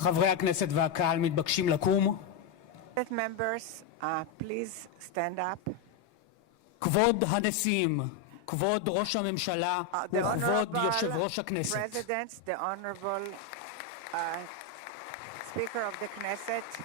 חברי הכנסת והקהל מתבקשים לקום. Members, please stand up. כבוד הנשיאים, כבוד ראש הממשלה וכבוד יושב ראש הכנסת. Presidents, the honorable Speaker of the Knesset.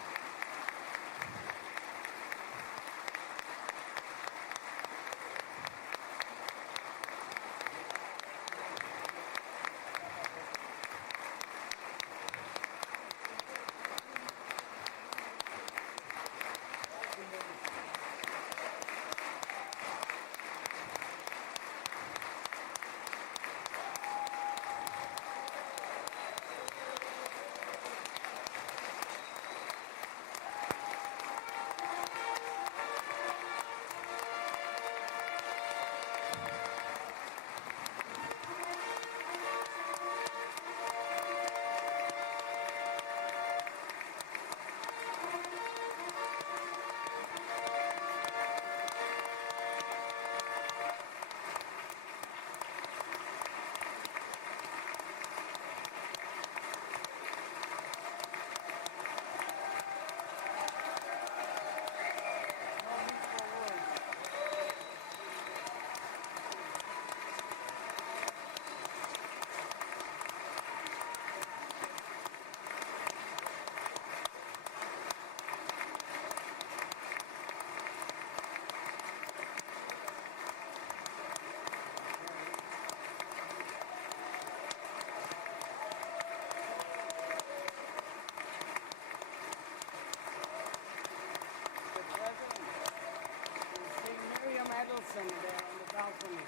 There on the balcony.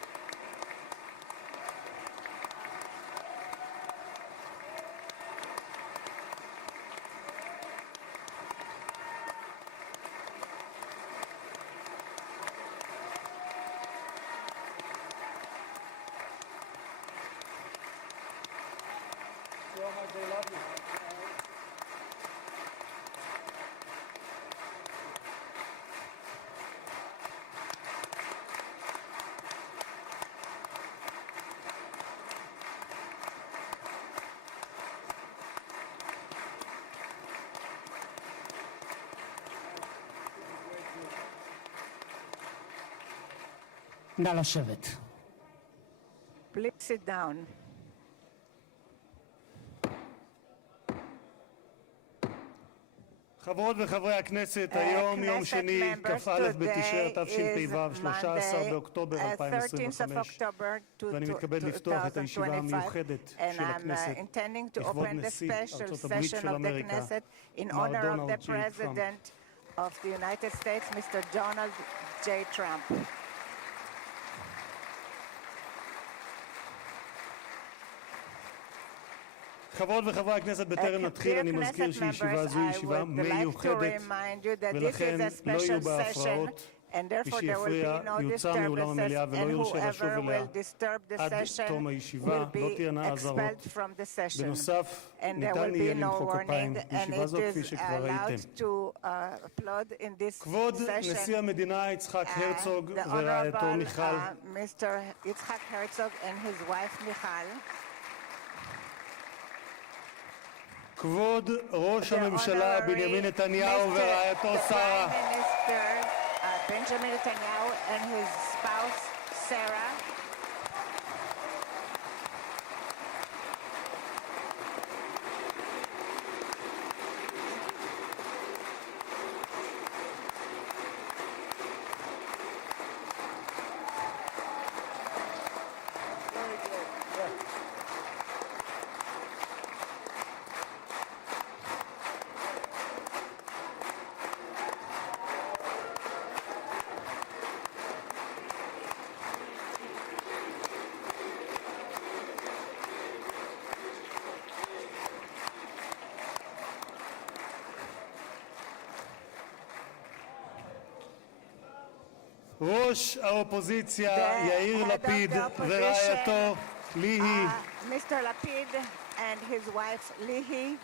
See how much they love you. נא לשבת. Please sit down. חברות וחברי הכנסת, היום יום שני, כ"א בתשרי התשפ"ו, 13 באוקטובר 2025, ואני מתכבד לפתוח את הישיבה המיוחדת של הכנסת לכבוד נשיא ארצות הברית של אמריקה, מר דונלד ג'יי טראמפ. חברות וחברי הכנסת, בטרם נתחיל אני מזכיר שישיבה זו היא ישיבה מיוחדת ולכן לא יהיו בה הפרעות. מי שיפריע יוצא מאולם המליאה ולא יורשה לשוב אליה עד תום הישיבה. לא תהיינה אזהרות. בנוסף, ניתן יהיה למחוא כפיים בישיבה זו כפי שכבר ראיתם. כבוד נשיא המדינה יצחק הרצוג ורעייתו מיכל, כבוד ראש הממשלה בנימין נתניהו ורעייתו שרה, Benjamin Netanyahu and his spouse Sarah, ראש האופוזיציה יאיר לפיד ורעייתו ליהי, Mr. Lapid and his wife Lihi,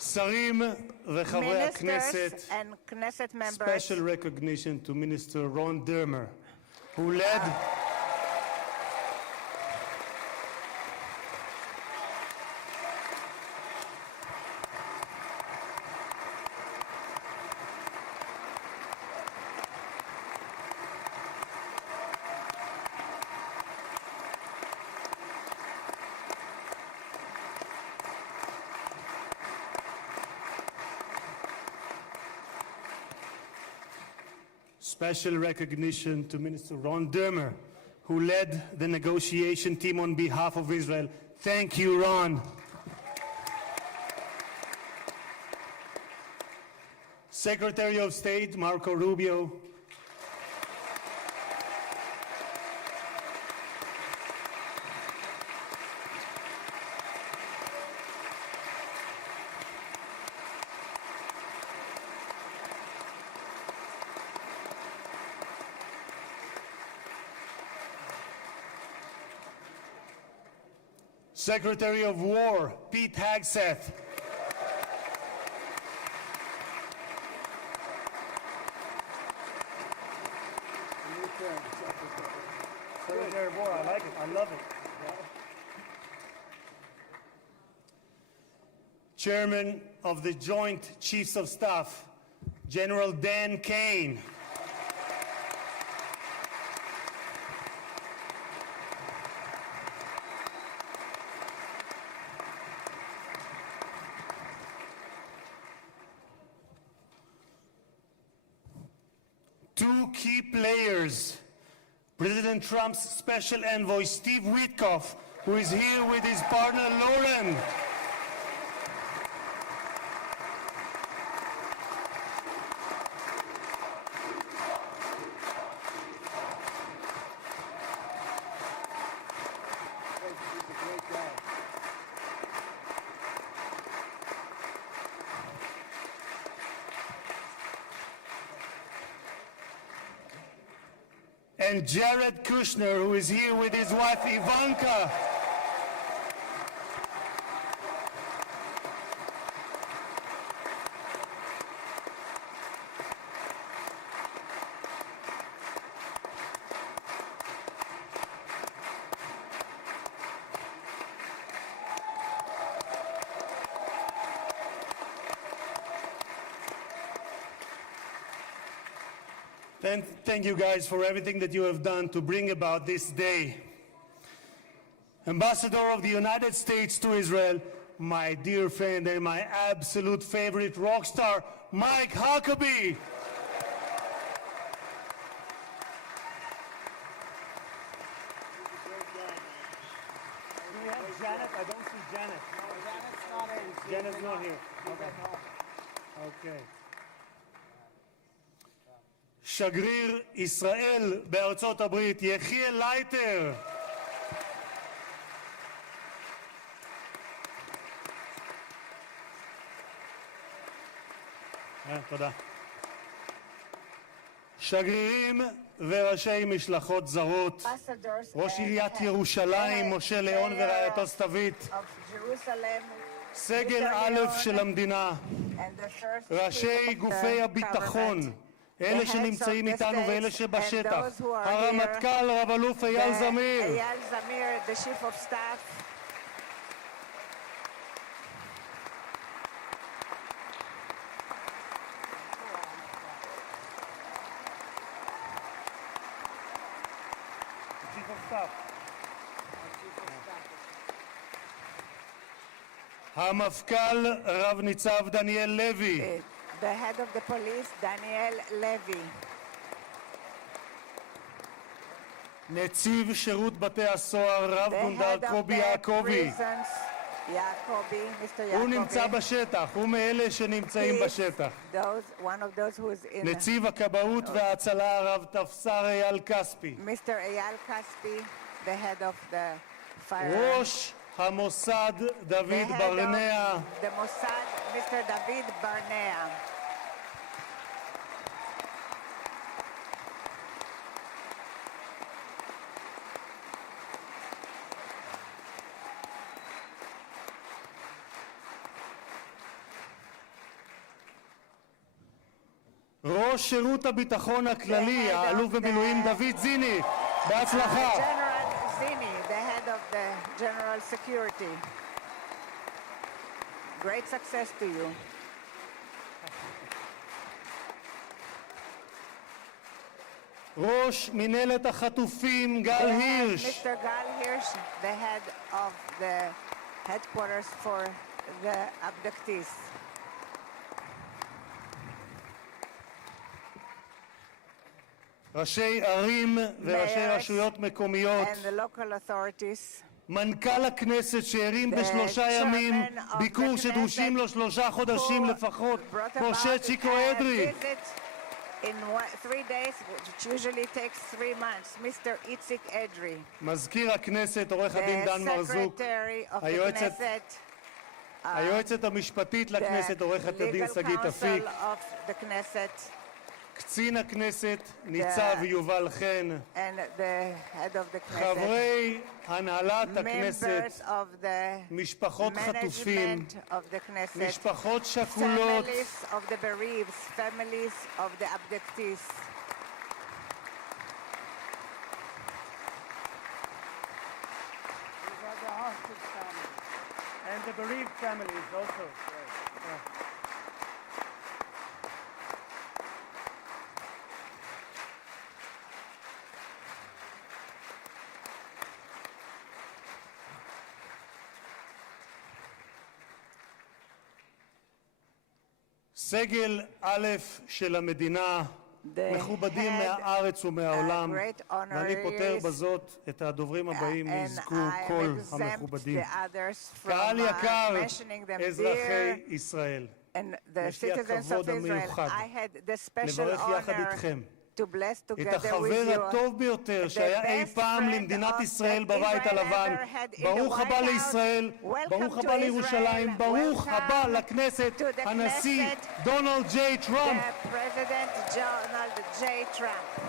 שרים וחברי הכנסת, ministers and Knesset members. special recognition to Minister Ron Dermer, who led Special recognition to Minister Ron Dermer, who led the negotiation team on behalf of Israel. Thank you, Ron. Secretary of State Marco Rubio, Secretary of War Pete Hegseth, Secretary of War, I like it. I love it. Chairman of the Joint Chiefs of Staff, General Dan Kane, two key players, President Trump's special envoy Steve Witkoff, who is here with his partner Lauren, He's a great guy. and Jared Kushner, who is here with his wife Ivanka. Thank you guys for everything that you have done to bring about this day. Ambassador of the United States to Israel, my dear friend and my absolute favorite rock star, Mike Huckabee. Do we have Janet? I don't see Janet. No, Janet's not in. Janet's not here. She's at home. Okay. שגריר ישראל בארצות הברית, יחיאל לייטר. תודה. שגרירים וראשי משלחות זרות, ראש עיריית ירושלים, משה ליאון ורעייתו סתווית, סגל א' של המדינה, ראשי גופי הביטחון, אלה שנמצאים איתנו ואלה שבשטח, הרמטכ"ל רב אלוף אייל זמיר, the chief of staff, chief of staff, המפכ"ל רב ניצב דניאל לוי, the head of the police, Daniel Levy, נציב שירות בתי הסוהר רב the גונדר head of קובי the יעקבי, prisons, Mr. הוא נמצא Yacobi. בשטח, הוא מאלה שנמצאים He is בשטח. one of those who is in נציב הכבאות וההצלה הרב תפסר אייל כספי, Mr. Eyal Kaspi, the head of the fire. ראש המוסד the דוד head ברנע, of the Mossad, Mr. David Barnea. ראש שירות הביטחון הכללי, האלוף במילואים דוד זיני, בהצלחה. General Zini, the head of the General Security. Great success to you. ראש מנהלת החטופים גל הירש, Mr. Gal Hirsch, the head of the headquarters for the abductees. ראשי ערים וראשי רשויות מקומיות, and the local authorities, מנכ"ל הכנסת שהרים בשלושה ימים ביקור שדרושים לו 3 חודשים לפחות, משה צ'יקו אדרי. in 3 days, which usually takes 3 months, Mr. Itzik Edry, מזכיר הכנסת עורך הדין דן the מרזוק, Secretary of the היועצת Knesset, היועצת המשפטית לכנסת the עורכת הדין legal שגית אפיק, counsel of the Knesset, קצין הכנסת ניצב יובל חן, and the head of the Knesset, חברי הנהלת הכנסת, members of the משפחות חטופים, management of the Knesset, משפחות שכולות, families of the bereaved, families of the abductees. These are the hostage families. And the bereaved families also. סגל א' של המדינה, מכובדים מהארץ ומהעולם, ואני פותר בזאת את הדוברים הבאים לזכו כל המכובדים. קהל יקר, אזרחי ישראל, יש לי הכבוד המיוחד לברך יחד איתכם את החבר הטוב ביותר שהיה אי פעם למדינת ישראל בבית הלבן. ברוך הבא לישראל, ברוך הבא לירושלים, ברוך הבא לכנסת, הנשיא דונלד ג'יי טראמפ. President Donald J. Trump.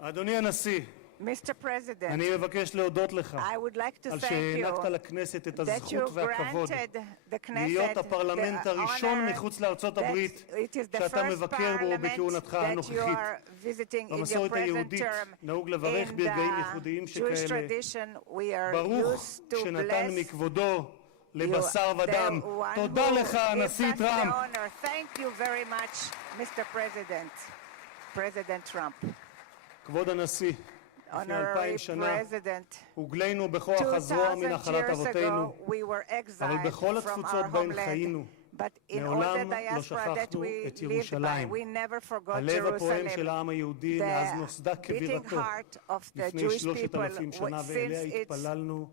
אדוני הנשיא, Mr. President, אני מבקש להודות לך I would like to על thank שהענקת you לכנסת את that הזכות you והכבוד granted the להיות Knesset הפרלמנט the הראשון honor מחוץ לארצות הברית that it is the שאתה first מבקר בו בכהונתך parliament that you הנוכחית. are visiting in your במסורת present היהודית term. נהוג לברך In ברגעים the ייחודיים Jewish שכאלה. tradition, we are ברוך used to שנתן bless מכבודו you, לבשר ודם. the one תודה who לך, gives הנשיא us the טראמפ. honor. Thank you very much, Mr. President, President Trump. כבוד הנשיא, לפני 2000 Honorary שנה President, הוגלינו בכוח הזרוע 2,000 נחלת years אבותינו, ago, we were אבל exiled בכל from our התפוצות בהן homeland. חיינו, But in all the מעולם לא diaspora that שכחנו we את lived by, ירושלים. we never forgot הלב הפועם של Jerusalem. העם היהודי מאז נוסדה The beating כבירתו heart of the לפני Jewish 3,000 people, שנה, ואליה since it's התפללנו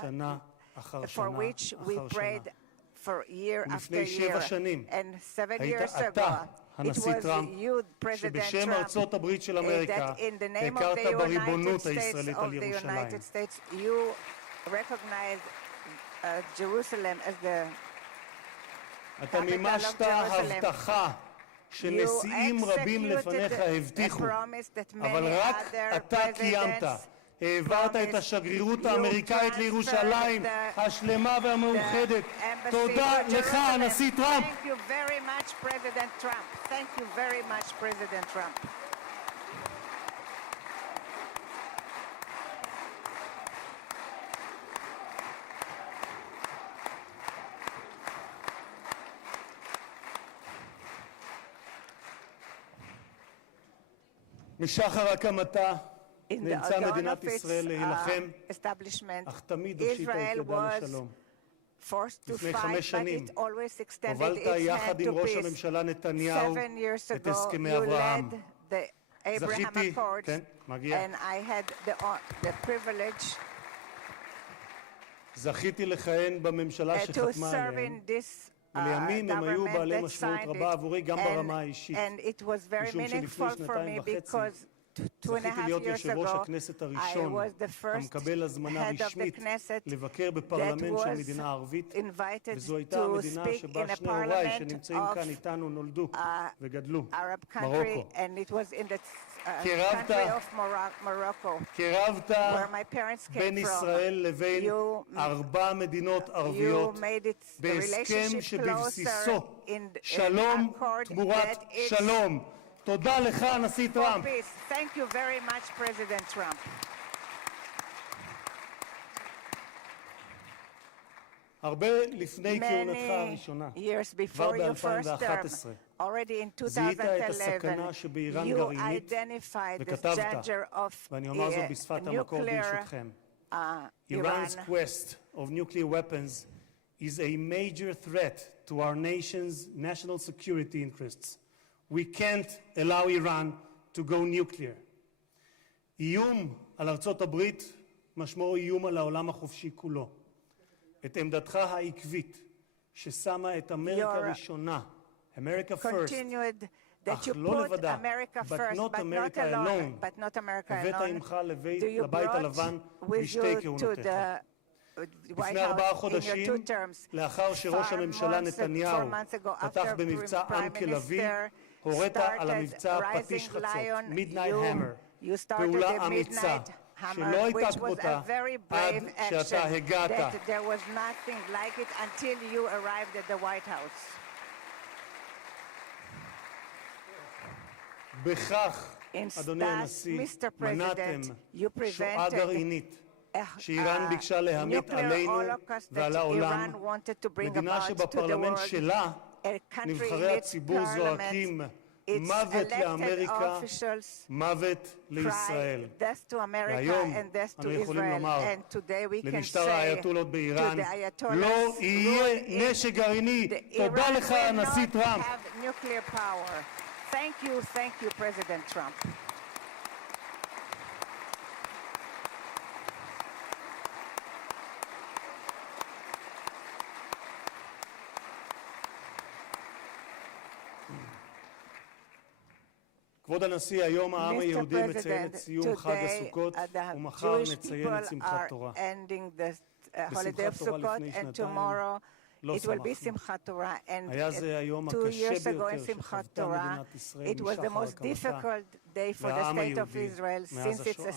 שנה אחר for שנה which we אחר שנה. prayed for year after ולפני 7 year. שנים And 7 היית years אתה, ago, it הנשיא was טראמפ, you, President שבשם Trump, ארצות הברית של אמריקה that in the name of הכרת the United בריבונות States הישראלית על of the ירושלים. United States, you recognized Jerusalem as the אתה capital of מימשת Jerusalem. הבטחה שנשיאים רבים לפניך הבטיחו, אבל רק אתה קיימת. העברת את השגרירות האמריקאית לירושלים השלמה והמאוחדת. תודה לך, הנשיא טראמפ. Thank you very much, President Trump. Thank you very much, President Trump. משחר הקמתה In the נאלצה dawn מדינת of its ישראל להילחם, establishment, אך תמיד הושיטה את Israel ידה was לשלום. forced to לפני fight, 5 but שנים it always extended הובלת its יחד hand עם to ראש peace. הממשלה נתניהו 7 years את ago, הסכמי you אברהם. led the Abraham זכיתי, Accords, כן, מגיע. and I had the privilege זכיתי לכהן בממשלה to שחתמה serve עליהם, in this ולימים הם היו government בעלי that משמעות signed רבה it, עבורי גם ברמה האישית. and it was very משום שלפני meaningful for me 2.5 because זכיתי להיות יושב ראש הכנסת הראשון המקבל הזמנה רשמית לבקר בפרלמנט של מדינה ערבית, וזו הייתה המדינה שבה שני הוריי שנמצאים כאן איתנו נולדו וגדלו, מרוקו. קירבת בין ישראל לבין 4 מדינות ערביות בהסכם שבבסיסו שלום תמורת שלום. תודה לך, הנשיא טראמפ. Thank you very much, President Trump. הרבה לפני כהונתך הראשונה, כבר ב-2011, זיהית את הסכנה שבאיראן גרעינית וכתבת, ואני אומר זאת בשפת המקור ברשותכם, Iran's quest of nuclear weapons is a major threat to our nation's national security interests. We can't allow Iran to go nuclear. איום על ארצות הברית משמעו איום על העולם החופשי כולו. את עמדתך העקבית ששמה את אמריקה ראשונה, America first, אך לא לבדה, but not America alone, הבאת עמך לבית הלבן בשתי כהונותיך. לפני 4 חודשים, לאחר שראש הממשלה נתניהו פתח במבצע עם כלביא, הורית על המבצע פטיש חצות, Midnight Hammer, פעולה אמיצה שלא הייתה כמותה עד שאתה הגעת. בכך, אדוני הנשיא, מנעתם שואה גרעינית שאיראן ביקשה להמיט עלינו ועל העולם, מדינה שבפרלמנט שלה נבחרי הציבור זועקים מוות לאמריקה, מוות לישראל. והיום אנו יכולים לומר למשטר האייתולות באיראן, לא יהיה נשק גרעיני. תודה לך, הנשיא טראמפ. Thank you, President Trump. כבוד הנשיא, היום העם היהודי מציין את סיום חג הסוכות ומחר נציין את שמחת תורה. בשמחת תורה לפני שנתיים לא שמחנו. היה זה היום הקשה ביותר שחוותה מדינת ישראל משחר הקמתה והעם היהודי מאז השואה.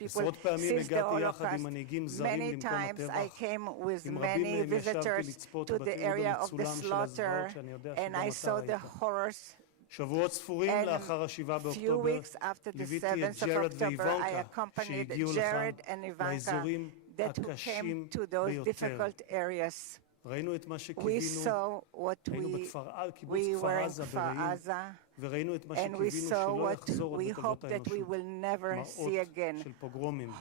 עשרות פעמים הגעתי יחד עם מנהיגים זרים למקום הטבח, עם רבים מהם ישבתי לצפות בתיעוד המצולם של הזוועות שאני יודע שגם אתה ראית. שבועות ספורים לאחר ה-7 באוקטובר ליוויתי את ג'רד ואיוונקה שהגיעו לכאן לאזורים הקשים ביותר. ראינו את מה שקיווינו, היינו בקיבוץ כפר עזה ברעים, וראינו את מה שקיווינו שלא יחזור עוד בתולדות האנושות. מראות של פוגרומים,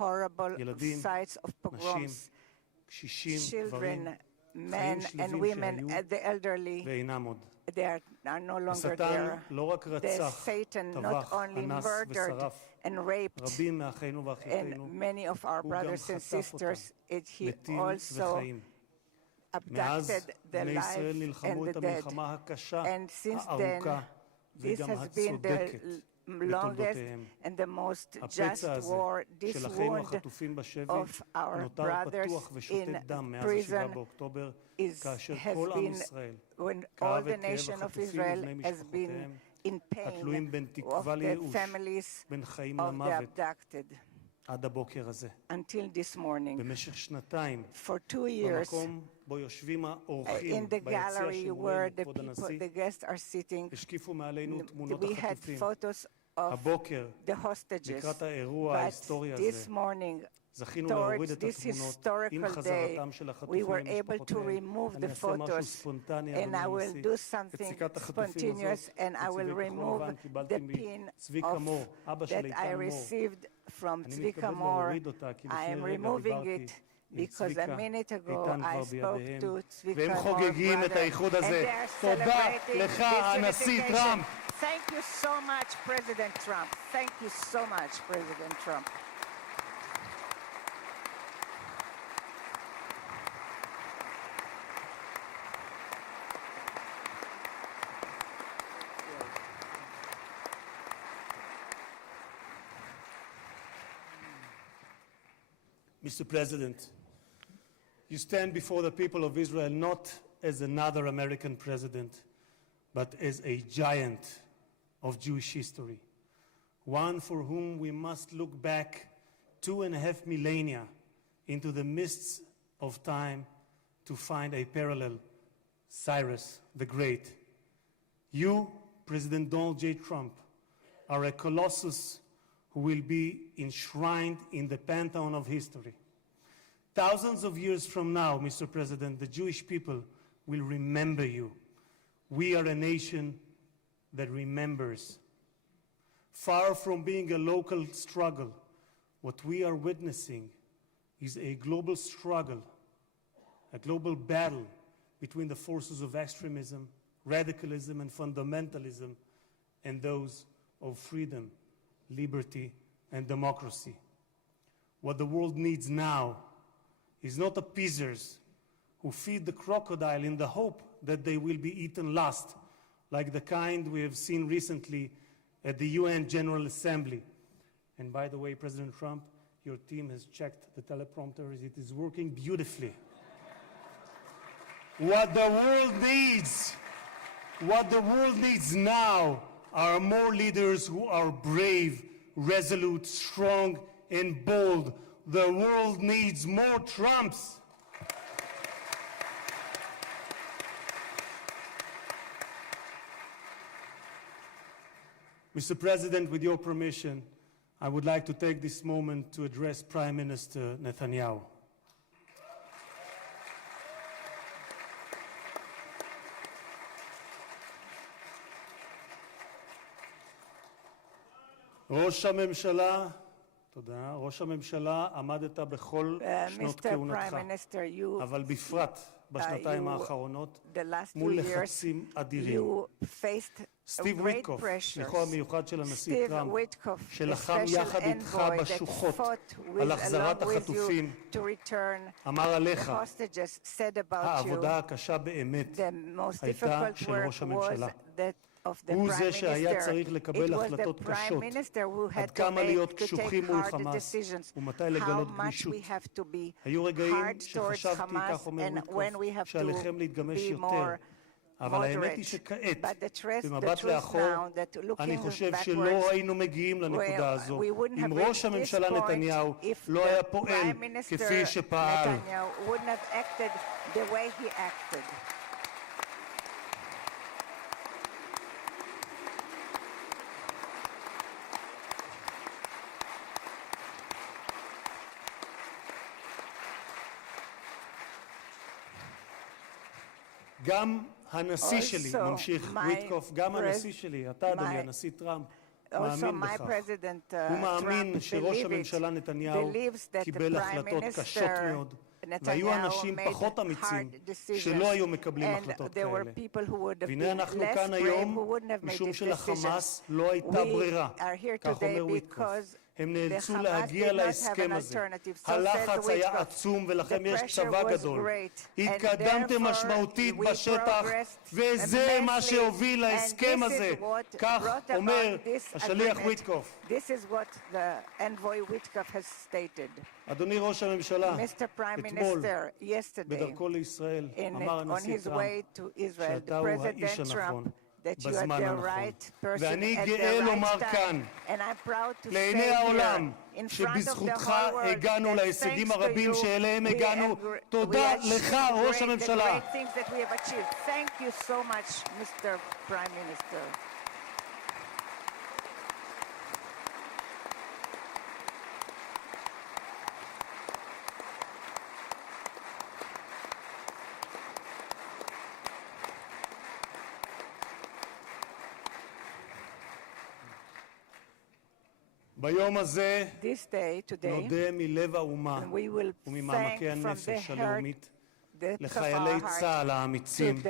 ילדים, נשים, קשישים, גברים, חיים שלווים שהיו ואינם עוד. השטן לא רק רצח, טבח, אנס ושרף רבים מאחינו ואחיותינו, הוא גם חטף אותם, מתים וחיים. מאז בני ישראל נלחמו את המלחמה הקשה, הארוכה וגם הצודקת בתולדותיהם. הפצע הזה של אחינו החטופים בשבי נותר פתוח ושותת דם מאז 7 באוקטובר, כאשר כל עם ישראל כאב את כאב החטופים ובני משפחותיהם, התלויים בין תקווה לייאוש, בין חיים למוות, עד הבוקר הזה. במשך שנתיים, במקום בו יושבים האורחים ביציע שמורים כבוד הנשיא, השקיפו מעלינו תמונות החטופים. הבוקר, לקראת האירוע ההיסטורי הזה, זכינו להוריד את התמונות עם חזרתם של החטופים למשפחותיהם. אני אעשה משהו ספונטני, אדוני הנשיא. את סיכת החטופים הזאת, בצבעי כחול לבן, קיבלתי מצביקה מור, אבא של איתן מור. אני מתכבד להוריד אותה, כי לפני רגע דיברתי עם צביקה, איתן כבר בידיהם, והם חוגגים את האיחוד הזה. תודה לך, הנשיא טראמפ. Thank you so much, President Trump. Thank you so much, President Trump. Mr. President, you stand before the people of Israel not as another American president, but as a giant of Jewish history, one for whom we must look back 2.5 millennia into the mists of time to find a parallel, Cyrus the Great. You, President Donald J. Trump, are a colossus who will be enshrined in the pantheon of history. Thousands of years from now, Mr. President, the Jewish people will remember you. We are a nation that remembers. Far from being a local struggle, what we are witnessing is a global struggle, a global battle between the forces of extremism, radicalism, and fundamentalism, and those of freedom, liberty, and democracy. What the world needs now is not appeasers who feed the crocodile in the hope that they will be eaten last, like the kind we have seen recently at the UN General Assembly. And by the way, President Trump, your team has checked the teleprompter. It is working beautifully. What the world needs now are more leaders who are brave, resolute, strong, and bold. The world needs more Trumps. Mr. President, with your permission, I would like to take this moment to address Prime Minister Netanyahu. ראש הממשלה, תודה. ראש הממשלה, עמדת בכל שנות כהונתך, אבל בפרט בשנתיים האחרונות, מול לחצים אדירים. סטיב וויטקוף, שליחו המיוחד של הנשיא טראמפ, שלחם יחד איתך בשוחות על החזרת החטופים, אמר עליך, העבודה הקשה באמת הייתה של ראש הממשלה. הוא זה שהיה צריך לקבל החלטות קשות, עד כמה להיות קשוחים מול חמאס ומתי לגלות גמישות. היו רגעים שחשבתי, כך אומר וויטקוף, שעליכם להתגמש יותר. אבל האמת היא שכעת, במבט לאחור, אני חושב שלא היינו מגיעים לנקודה הזו אם ראש הממשלה נתניהו לא היה פועל כפי שפעל. גם הנשיא שלי, ממשיך וויטקוף, גם הנשיא שלי, אתה אדוני, הנשיא טראמפ, מאמין בכך. הוא מאמין שראש הממשלה נתניהו קיבל החלטות קשות מאוד, והיו אנשים פחות אמיצים שלא היו מקבלים החלטות כאלה. והנה אנחנו כאן היום משום שלחמאס לא הייתה ברירה, כך אומר וויטקוף. הם נאלצו להגיע להסכם הזה. הלחץ היה עצום ולכם יש צבא גדול. התקדמתם משמעותית בשטח וזה מה שהוביל להסכם הזה. כך אומר השליח וויטקוף. אדוני ראש הממשלה, אתמול בדרכו לישראל אמר הנשיא טראמפ שאתה הוא האיש הנכון. בזמן הנכון. ואני גאה לומר כאן, לעיני העולם, שבזכותך הגענו להישגים הרבים שאליהם הגענו. תודה לך, ראש הממשלה. ביום הזה נודה מלב האומה וממעמקי הנפש הלאומית לחיילי צה"ל האמיצים,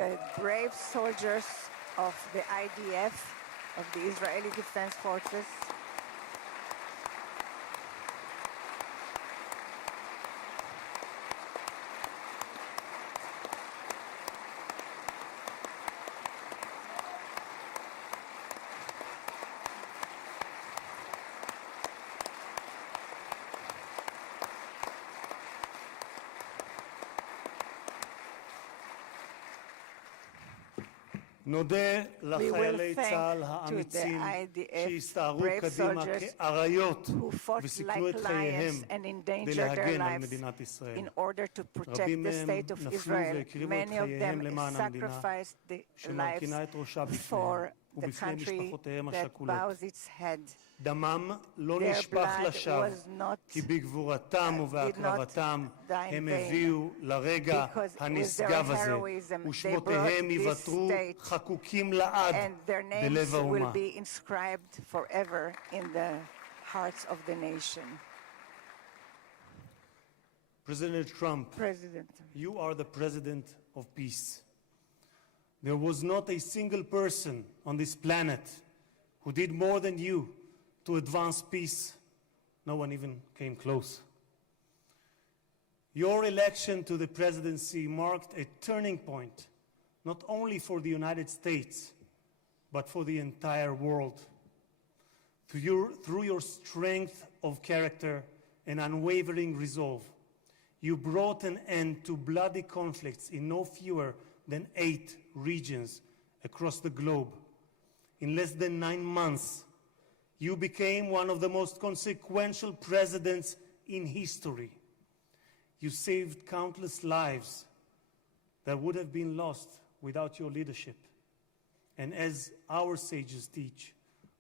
נודה לחיילי thank צה"ל to the האמיצים IDF שהסתערו brave קדימה soldiers כאריות who fought וסיכנו את like חייהם lions and endangered כדי their להגן על lives מדינת ישראל. in order to protect רבים the מהם state of נפלו Israel. והקריבו את Many of חייהם them למען המדינה sacrificed their lives שמרכינה את ראשה for בפניהם the ובפני country משפחותיהם that השכולות. bows its head. דמם לא Their נשפך blood לשווא, was not, כי בגבורתם ובהקרבתם die in הם vain. הביאו לרגע Because with their הנשגב הזה, heroism, ושמותיהם they brought ייוותרו this state, חקוקים לעד and their names בלב will האומה. be inscribed forever in the hearts of the nation. President Trump, President, you are the president of peace. There was not a single person on this planet who did more than you to advance peace. No one even came close. Your election to the presidency marked a turning point, not only for the United States, but for the entire world. Through your strength of character and unwavering resolve, you brought an end to bloody conflicts in no fewer than 8 regions across the globe. In less than 9 months, you became one of the most consequential presidents in history. You saved countless lives that would have been lost without your leadership. And as our sages teach,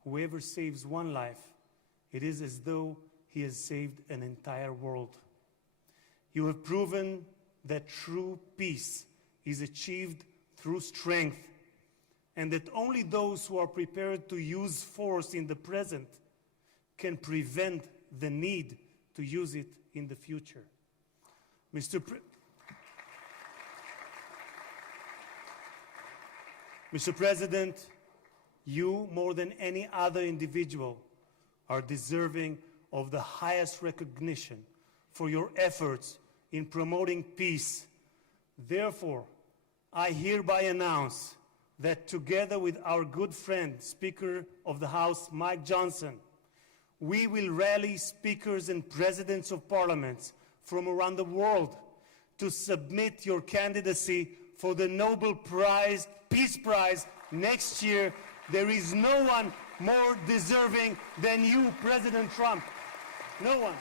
whoever saves one life, it is as though he has saved an entire world. You have proven that true peace is achieved through strength, and that only those who are prepared to use force in the present can prevent the need to use it in the future. Mr. President, you, more than any other individual, are deserving of the highest recognition for your efforts in promoting peace. Therefore, I hereby announce that together with our good friend, Speaker of the House, Mike Johnson, we will rally speakers and presidents of parliaments from around the world to submit your candidacy for the Nobel Prize, Peace Prize next year. There is no one more deserving than you, President Trump. No one.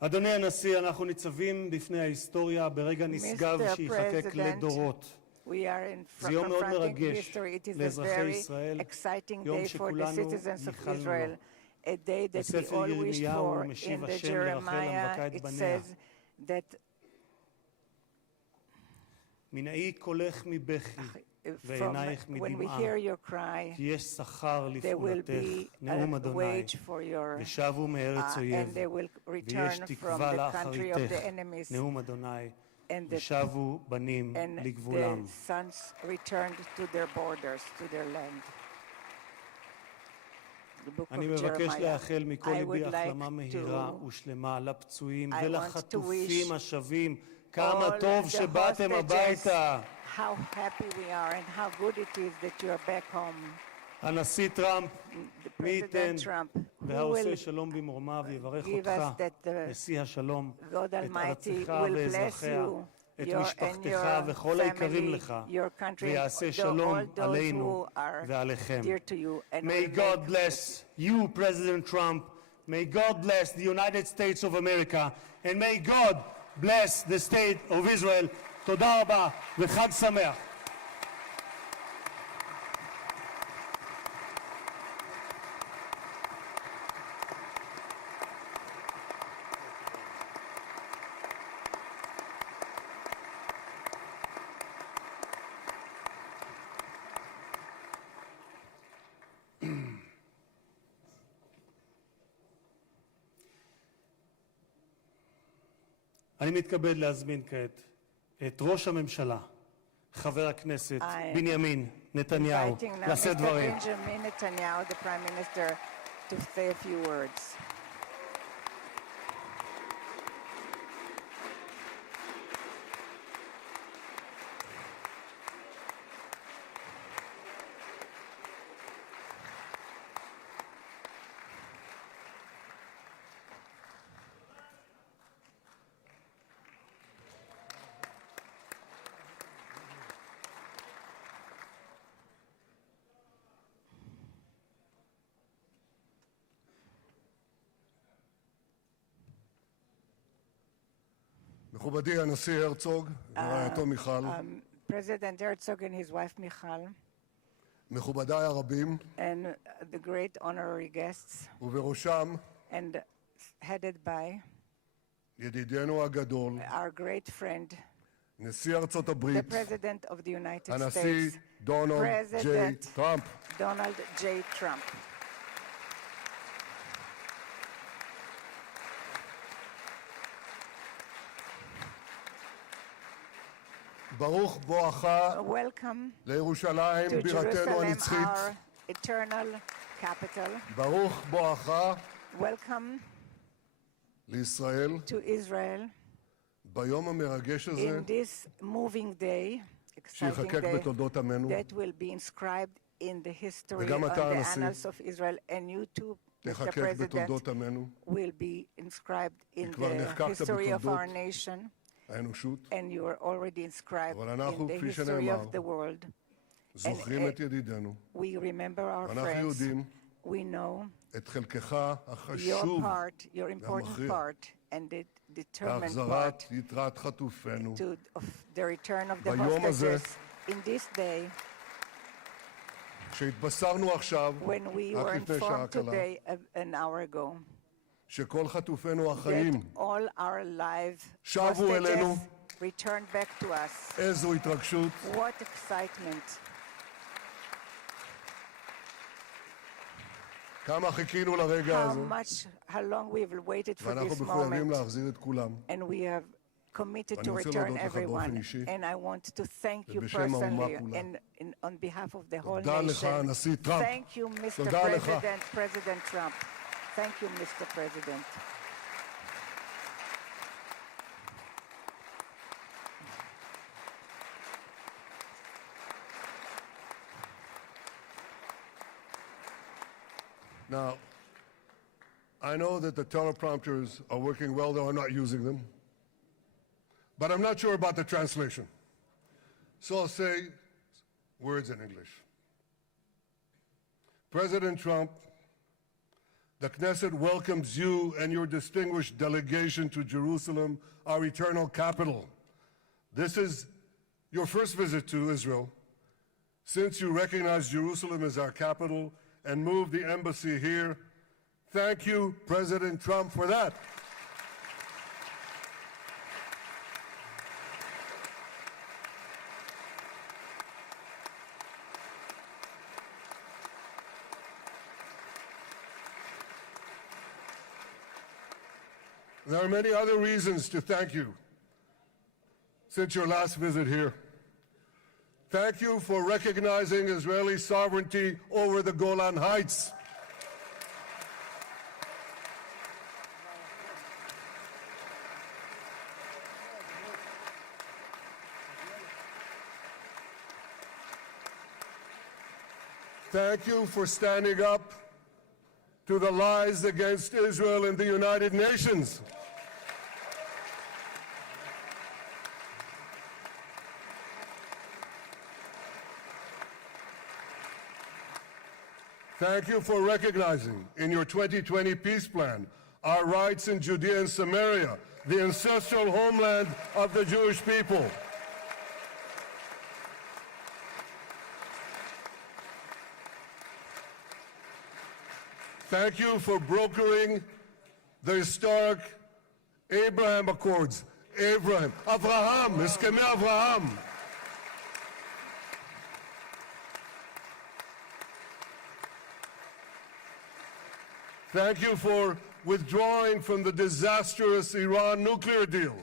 אדוני הנשיא, אנחנו ניצבים בפני ההיסטוריה ברגע נשגב שיחקק לדורות. זה יום מאוד מרגש לאזרחי ישראל, יום שכולנו ייחלנו לו. בספר ירמיהו משיב השם לרחל המבכה את בניה. מנעי קולך מבכי ועינייך מדמעה, כי יש שכר לפעולתך, נאום אדוני, ושבו מארץ אויב, ויש תקווה לאחריתך, נאום אדוני, ושבו בנים לגבולם. אני מבקש לאחל מכל ליבי החלמה מהירה ושלמה לפצועים ולחטופים השבים. כמה טוב שבאתם הביתה. How happy we are and how good it is that you are back home. הנשיא טראמפ, מי ייתן והעושה שלום במרומיו יברך אותך, נשיא השלום, את ארצך ואזרחיה, את משפחתך וכל היקרים לך, ויעשה שלום עלינו ועליכם. May God bless you, President Trump. May God bless the United States of America. And may God bless the state of Israel. תודה רבה וחג שמח. אני מתכבד להזמין כעת את ראש הממשלה, חבר הכנסת בנימין נתניהו, לשאת דברים. Benjamin Netanyahu, the Prime Minister, to say a few words. מכובדי הנשיא הרצוג ורעייתו מיכל, President Herzog and his wife Michal, מכובדיי הרבים, and the great honorary guests, ובראשם and headed by ידידנו הגדול, our great friend, נשיא ארצות the הברית, President of the United הנשיא States, דונלד ג'יי President טראמפ. Donald J. Trump. ברוך בואך Welcome לירושלים to בירתנו Jerusalem, הנצחית. our eternal capital. ברוך בואך Welcome לישראל to Israel ביום המרגש הזה, in this moving day, exciting שיחקק day בתולדות עמנו. that will be inscribed in the history וגם on אתה, the הנשיא, annals of Israel, and you too, Mr. תחקק President, בתולדות עמנו, will be inscribed in כבר the נחקקת history of בתולדות our nation, האנושות. and you are already inscribed אבל אנחנו, in the כפי history שנאמר, of the world. זוכרים את ידידינו, We remember our ואנחנו friends. יודעים We know את חלקך your החשוב part, your important והמכריע part, and the determined בהחזרת part יתרת חטופינו. of the return of the ביום הזה, hostages. In this day, שהתבשרנו עכשיו, when we רק were לפני שעה informed קלה, today, an hour ago, שכל חטופינו that החיים, all our live שבו אלינו. hostages returned back to us. איזו התרגשות, What excitement. כמה חיכינו לרגע הזה, How long we've waited for ואנחנו this מחויבים moment, להחזיר את כולם. and we have committed to ואני רוצה return להודות לך באופן everyone. אישי, And I want to thank you ובשם האומה personally כולה. and on behalf of the whole תודה לך, nation. הנשיא טראמפ. Thank you, Mr. תודה לך. President Trump. Thank you, Mr. President. Now, I know that the teleprompters are working well, though I'm not using them. But I'm not sure about the translation. So I'll say words in English. President Trump, the Knesset welcomes you and your distinguished delegation to Jerusalem, our eternal capital. This is your first visit to Israel since you recognize Jerusalem as our capital and moved the embassy here. Thank you, President Trump, for that. There are many other reasons to thank you since your last visit here. Thank you for recognizing Israeli sovereignty over the Golan Heights. Thank you for standing up to the lies against Israel in the United Nations. Thank you for recognizing in your 2020 peace plan our rights in Judea and Samaria, the ancestral homeland of the Jewish people. Thank you for brokering the historic Abraham Accords. Abraham, הסכמי אברהם. Thank you for withdrawing from the disastrous Iran nuclear deal.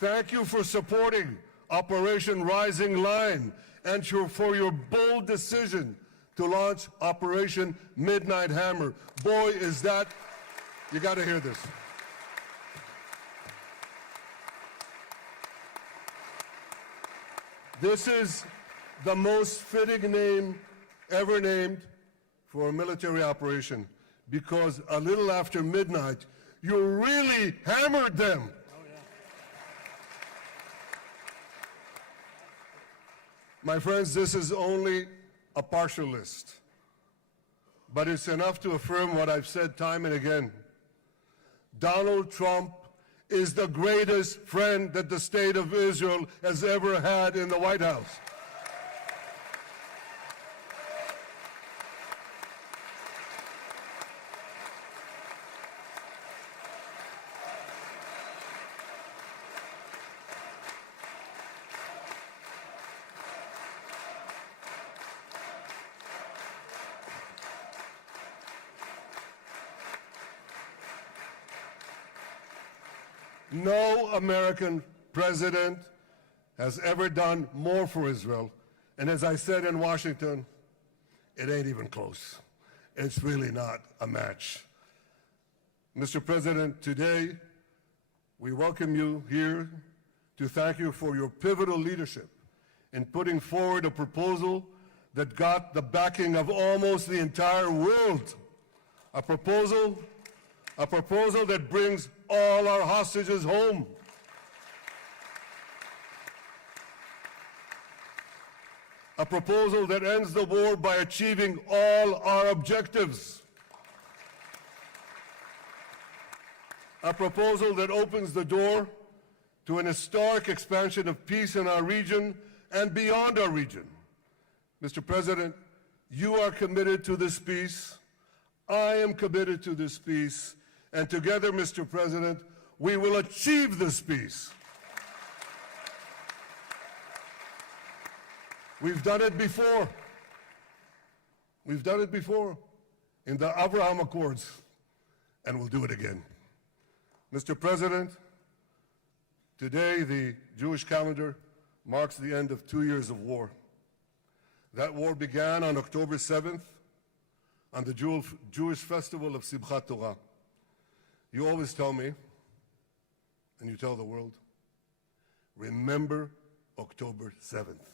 Thank you for supporting Operation Rising Lion and for your bold decision to launch Operation Midnight Hammer. Boy, is that, you got to hear this. This is the most fitting name ever named for a military operation, because a little after midnight, you really hammered them. My friends, this is only a partial list but it's enough to affirm what I've said time and again. Donald Trump is the greatest friend that the state of Israel has ever had in the White House. No American president has ever done more for Israel. And as I said in Washington, it ain't even close. It's really not a match. Mr. President, today we welcome you here to thank you for your pivotal leadership in putting forward a proposal that got the backing of almost the entire world. A proposal that brings all our hostages home. A proposal that ends the war by achieving all our objectives. A proposal that opens the door to an historic expansion of peace in our region and beyond our region. Mr. President, you are committed to this peace. I am committed to this peace. And together, Mr. President, we will achieve this peace. We've done it before. We've done it before in the Abraham Accords, and we'll do it again. Mr. President, today the Jewish calendar marks the end of 2 years of war. That war began on October 7th, on the Jewish festival of Simchat Torah. You always tell me, and you tell the world, remember October 7th.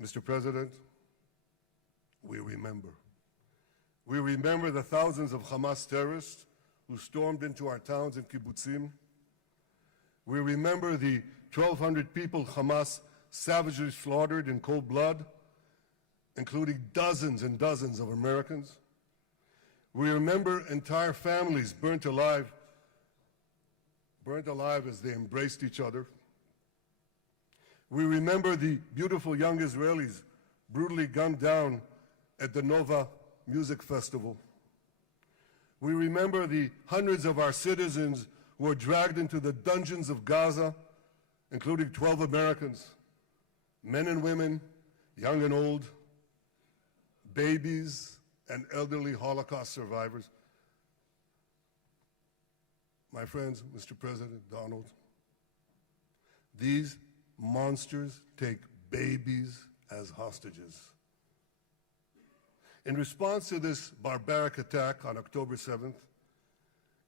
Mr. President, we remember. We remember the thousands of Hamas terrorists who stormed into our towns and kibbutzim. We remember the 1,200 people Hamas savagely slaughtered in cold blood, including dozens and dozens of Americans. We remember entire families burnt alive as they embraced each other. We remember the beautiful young Israelis brutally gunned down at the Nova Music Festival. We remember the hundreds of our citizens who were dragged into the dungeons of Gaza, including 12 Americans, men and women, young and old, babies and elderly Holocaust survivors. My friends, Mr. President, Donald, these monsters take babies as hostages. In response to this barbaric attack on October 7th,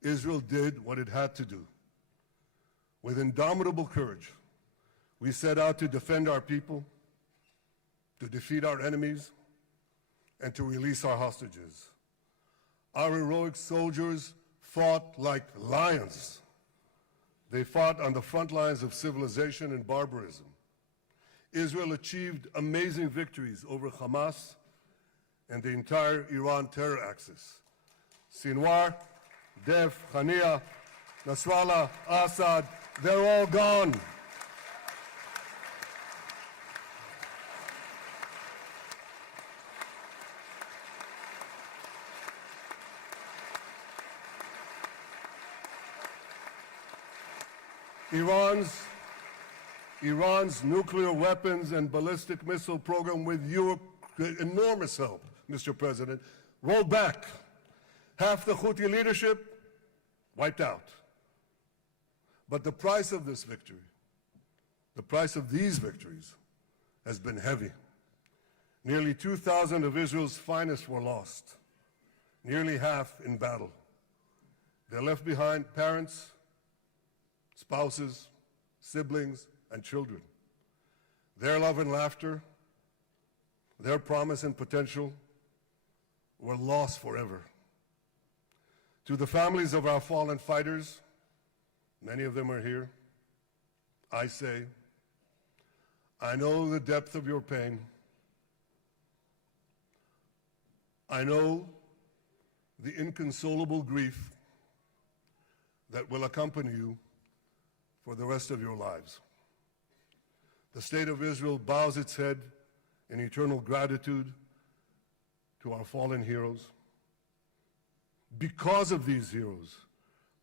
Israel did what it had to do. With indomitable courage, we set out to defend our people, to defeat our enemies, and to release our hostages. Our heroic soldiers fought like lions. They fought on the front lines of civilization and barbarism. Israel achieved amazing victories over Hamas and the entire Iran terror axis. Sinwar, Dev, Hania, Nasrallah, Assad, they're all gone. Iran's nuclear weapons and ballistic missile program, with your enormous help, Mr. President, rolled back. Half the Houthi leadership wiped out. But the price of this victory, the price of these victories, has been heavy. Nearly 2,000 of Israel's finest were lost, nearly half in battle. They left behind parents, spouses, siblings, and children. Their love and laughter, their promise and potential were lost forever. To the families of our fallen fighters, many of them are here, I say, I know the depth of your pain. I know the inconsolable grief that will accompany you for the rest of your lives. The State of Israel bows its head in eternal gratitude to our fallen heroes. Because of these heroes,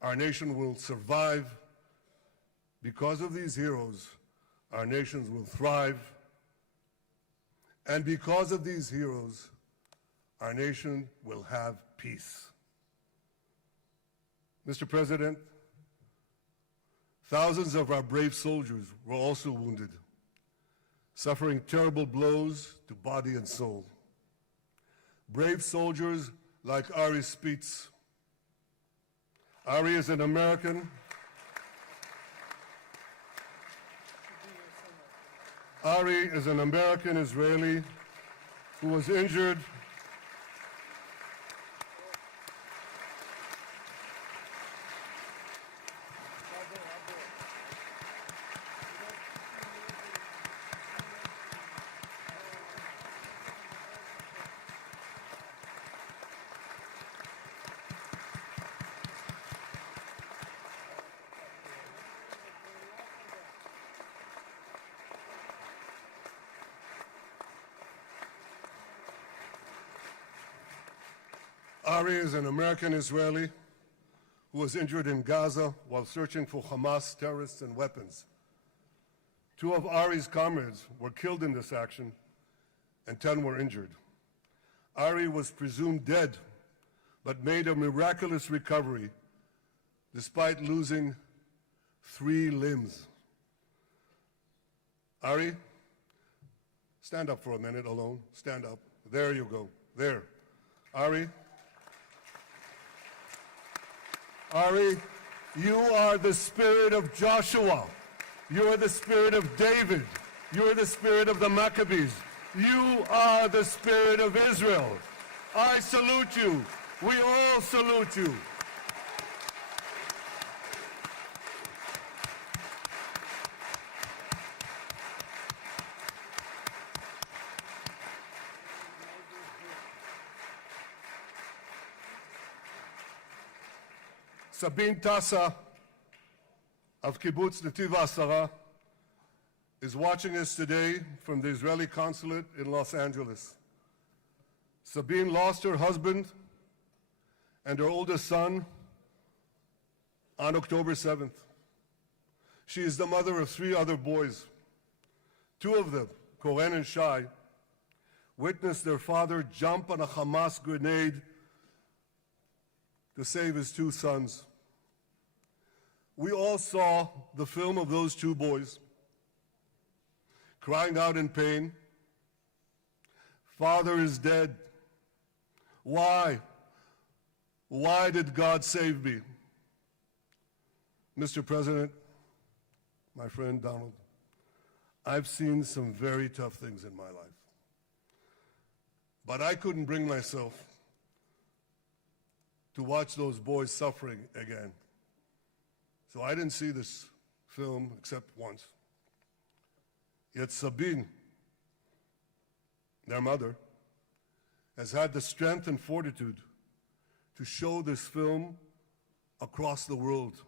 our nation will survive. Because of these heroes, our nations will thrive. And because of these heroes, our nation will have peace. Mr. President, thousands of our brave soldiers were also wounded, suffering terrible blows to body and soul. Brave soldiers like Ari Spitz. Ari is an American. Ari is an American Israeli who was injured Ari is an American Israeli who was injured in Gaza while searching for Hamas terrorists and weapons. 2 of Ari's comrades were killed in this action, and 10 were injured. Ari was presumed dead, but made a miraculous recovery despite losing 3 limbs. Ari, stand up for a minute alone. Stand up. There you go. There. Ari, you are the spirit of Joshua. You are the spirit of David. You are the spirit of the Maccabees. You are the spirit of Israel. I salute you. We all salute you. Sabine Tassa of Kibbutz Netiv HaAsara is watching us today from the Israeli consulate in Los Angeles. Sabine lost her husband and her oldest son on October 7th. She is the mother of 3 other boys. 2 of them, Koren and Shai, witnessed their father jump on a Hamas grenade to save his 2 sons. We all saw the film of those 2 boys crying out in pain, "Father is dead. Why? Why did God save me?" Mr. President, my friend Donald, I've seen some very tough things in my life. But I couldn't bring myself to watch those boys suffering again. So I didn't see this film except once. Yet Sabine, their mother, has had the strength and fortitude to show this film across the world.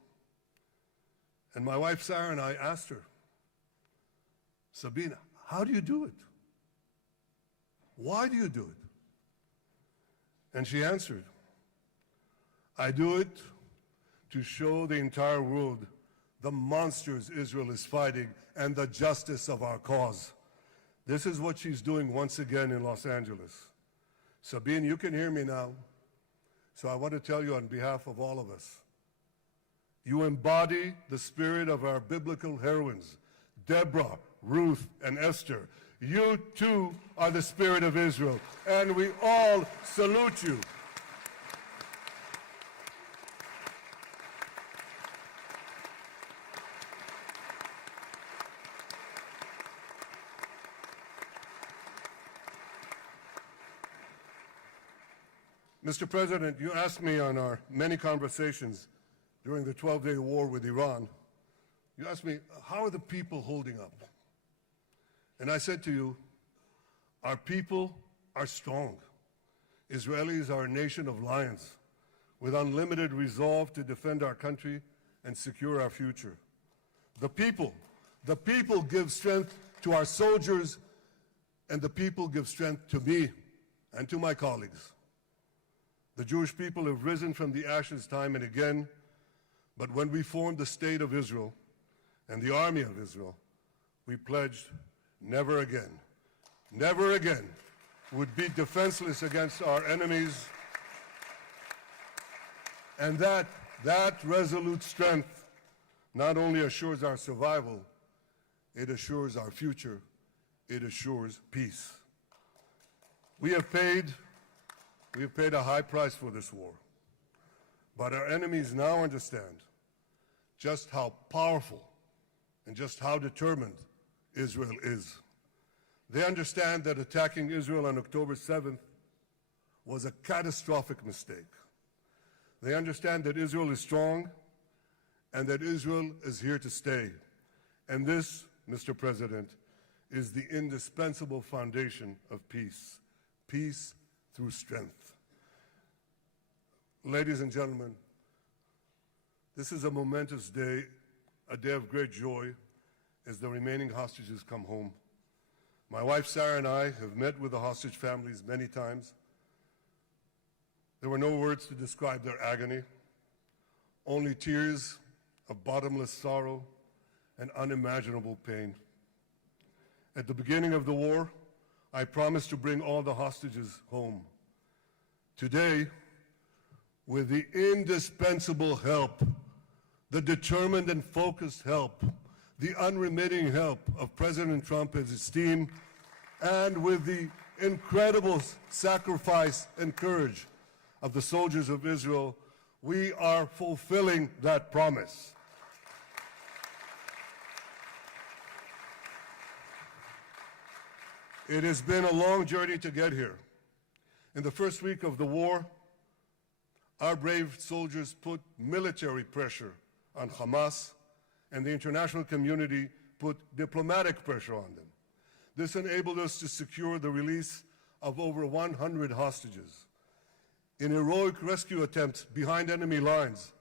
And my wife Sarah and I asked her, "Sabine, how do you do it? Why do you do it?" And she answered, "I do it to show the entire world the monsters Israel is fighting and the justice of our cause." This is what she's doing once again in Los Angeles. Sabine, you can hear me now. So I want to tell you on behalf of all of us, you embody the spirit of our biblical heroines, Deborah, Ruth, and Esther. You too are the spirit of Israel, and we all salute you. Mr. President, you asked me on our many conversations during the 12-day war with Iran, you asked me, how are the people holding up? And I said to you, our people are strong. Israelis are a nation of lions. with unlimited resolve to defend our country and secure our future. The people give strength to our soldiers, and the people give strength to me and to my colleagues. The Jewish people have risen from the ashes time and again, but when we formed the State of Israel and the Army of Israel, we pledged never again would be defenseless against our enemies. And that resolute strength not only assures our survival, it assures our future, it assures peace. We have paid a high price for this war, but our enemies now understand just how powerful and just how determined Israel is. They understand that attacking Israel on October 7th was a catastrophic mistake. They understand that Israel is strong and that Israel is here to stay. And this, Mr. President, is the indispensable foundation of peace. Peace through strength. Ladies and gentlemen, this is a momentous day, a day of great joy as the remaining hostages come home. My wife Sarah and I have met with the hostage families many times. There were no words to describe their agony, only tears of bottomless sorrow and unimaginable pain. At the beginning of the war, I promised to bring all the hostages home. Today, with the indispensable help, the determined and focused help, the unremitting help of President Trump and his team, and with the incredible sacrifice and courage of the soldiers of Israel, we are fulfilling that promise. It has been a long journey to get here. In the first week of the war, our brave soldiers put military pressure on Hamas, and the international community put diplomatic pressure on them. This enabled us to secure the release of over 100 hostages. In heroic rescue attempts behind enemy lines,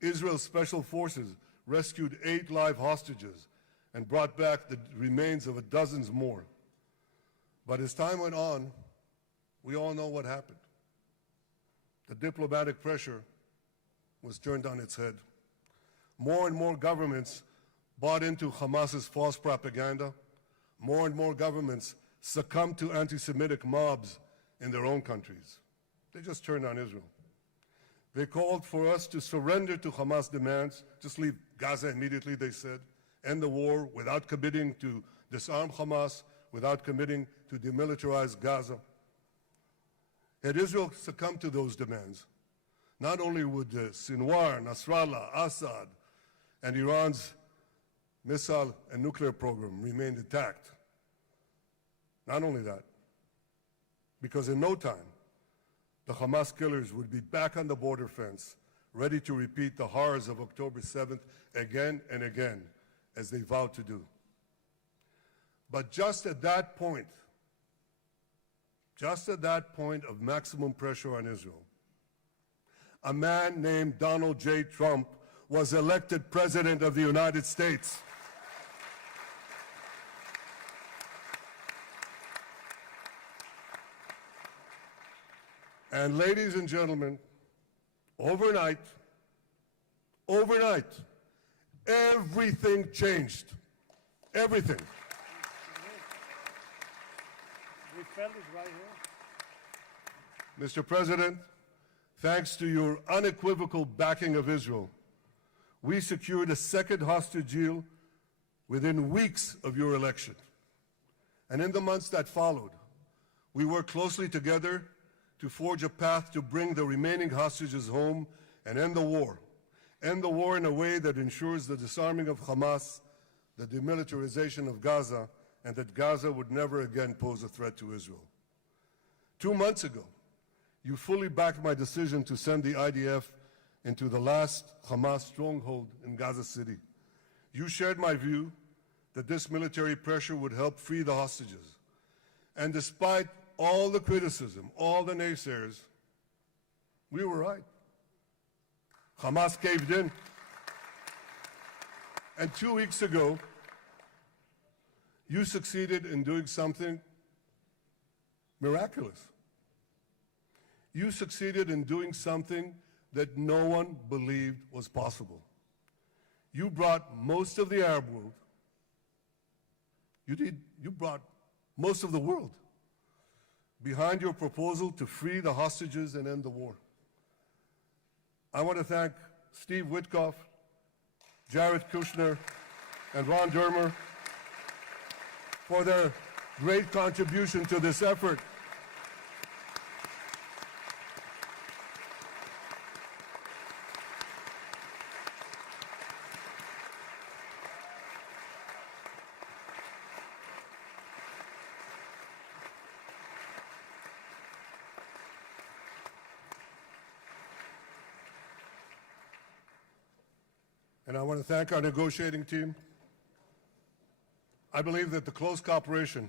Israel's special forces rescued 8 live hostages and brought back the remains of dozens more. But as time went on, we all know what happened. The diplomatic pressure was turned on its head. More and more governments bought into Hamas's false propaganda. More and more governments succumbed to anti-Semitic mobs in their own countries. They just turned on Israel. They called for us to surrender to Hamas demands, just leave Gaza immediately, they said, end the war without committing to disarm Hamas, without committing to demilitarize Gaza. Had Israel succumbed to those demands, not only would Sinwar, Nasrallah, Assad, and Iran's missile and nuclear program remain intact. Not only that, because in no time, the Hamas killers would be back on the border fence, ready to repeat the horrors of October 7th again and again, as they vowed to do. But just at that point of maximum pressure on Israel, a man named Donald J. Trump was elected President of the United States. And ladies and gentlemen, overnight, everything changed. Everything. We felt it right here. Mr. President, thanks to your unequivocal backing of Israel, we secured a second hostage deal within weeks of your election. And in the months that followed, we worked closely together to forge a path to bring the remaining hostages home and end the war. End the war in a way that ensures the disarming of Hamas, the demilitarization of Gaza, and that Gaza would never again pose a threat to Israel. 2 months ago, you fully backed my decision to send the IDF into the last Hamas stronghold in Gaza City. You shared my view that this military pressure would help free the hostages. And despite all the criticism, all the naysayers, we were right. Hamas caved in. And 2 weeks ago, you succeeded in doing something miraculous. You succeeded in doing something that no one believed was possible. You brought most of the Arab world, you brought most of the world behind your proposal to free the hostages and end the war. I want to thank Steve Witkoff, Jared Kushner, and Ron Dermer for their great contribution to this effort. And I want to thank our negotiating team. I believe that the close cooperation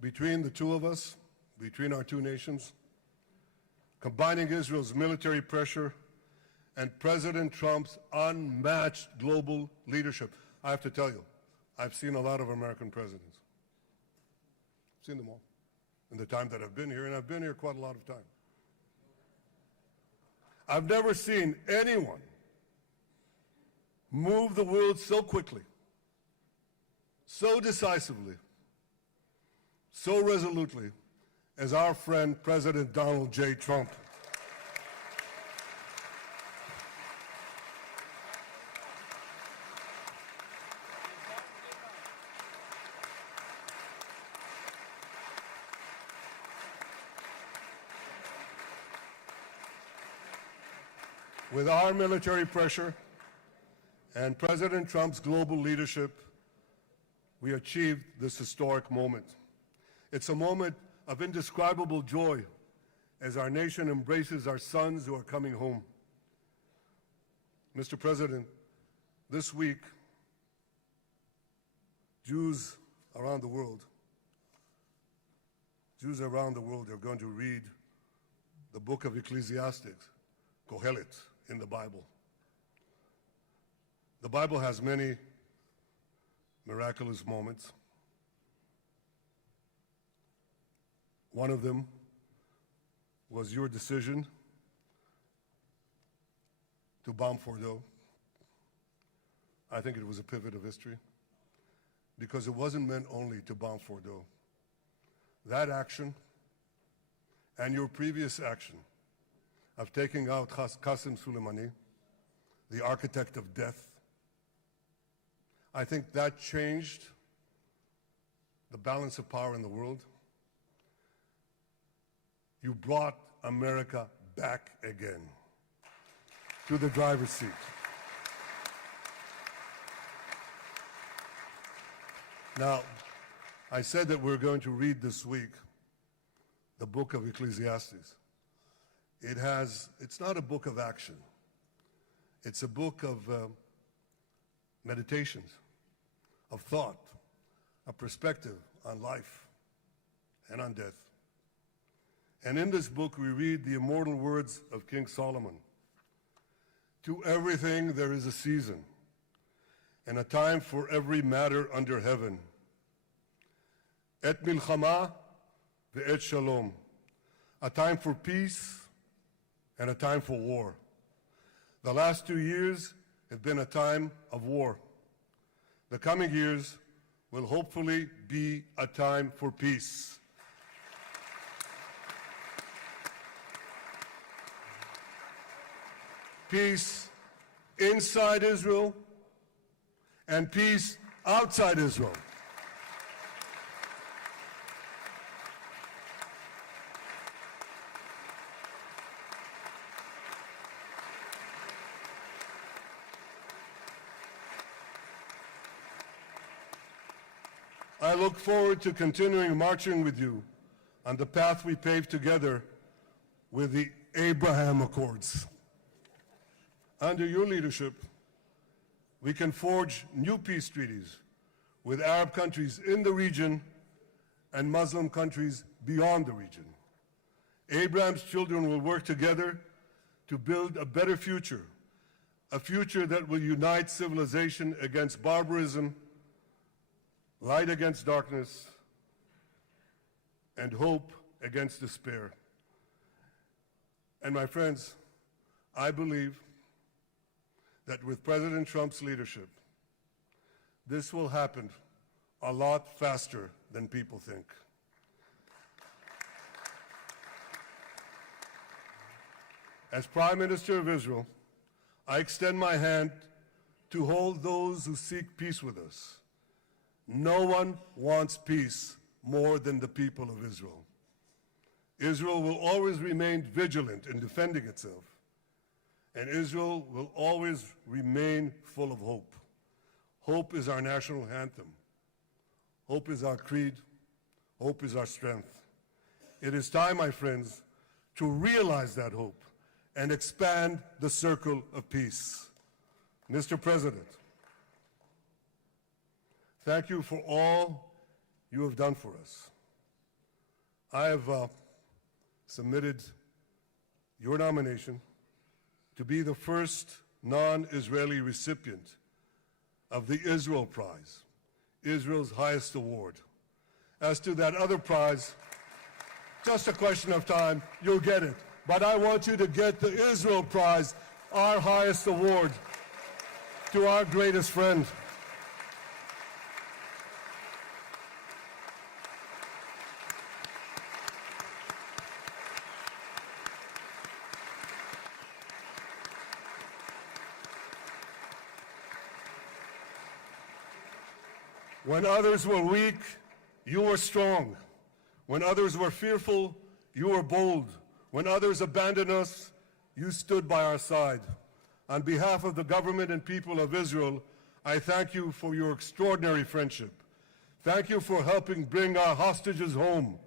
between the two of us, between our two nations, combining Israel's military pressure and President Trump's unmatched global leadership. I have to tell you, I've seen a lot of American presidents. I've seen them all in the time that I've been here, and I've been here quite a lot of time. I've never seen anyone move the world so quickly, so decisively, so resolutely as our friend President Donald J. Trump. With our military pressure and President Trump's global leadership, we achieved this historic moment. It's a moment of indescribable joy as our nation embraces our sons who are coming home. Mr. President, this week, Jews around the world are going to read the book of Ecclesiastes, Kohelet, in the Bible. The Bible has many miraculous moments. One of them was your decision to bomb Fordo. I think it was a pivot of history because it wasn't meant only to bomb Fordo. That action and your previous action of taking out Qasem Soleimani, the architect of death, I think that changed the balance of power in the world. You brought America back again to the driver's seat. Now, I said that we're going to read this week the book of Ecclesiastes. It's not a book of action. It's a book of meditations, of thought, a perspective on life and on death. And in this book, we read the immortal words of King Solomon. To everything there is a season, and a time for every matter under heaven. Et milchama ve'et shalom. A time for peace and a time for war. The last 2 years have been a time of war. The coming years will hopefully be a time for peace. Peace inside Israel and peace outside Israel. I look forward to continuing marching with you on the path we paved together with the Abraham Accords. Under your leadership, we can forge new peace treaties with Arab countries in the region and Muslim countries beyond the region. Abraham's children will work together to build a better future, a future that will unite civilization against barbarism, light against darkness, and hope against despair. And my friends, I believe that with President Trump's leadership, this will happen a lot faster than people think. As Prime Minister of Israel, I extend my hand to hold those who seek peace with us. No one wants peace more than the people of Israel. Israel will always remain vigilant in defending itself, and Israel will always remain full of hope. Hope is our national anthem. Hope is our creed. Hope is our strength. It is time, my friends, to realize that hope and expand the circle of peace. Mr. President, thank you for all you have done for us. I have submitted your nomination to be the first non-Israeli recipient of the Israel Prize, Israel's highest award. As to that other prize, just a question of time, you'll get it. But I want you to get the Israel Prize, our highest award, to our greatest friend. When others were weak, you were strong. When others were fearful, you were bold. When others abandoned us, you stood by our side. On behalf of the government and people of Israel, I thank you for your extraordinary friendship. Thank you for helping bring our hostages home.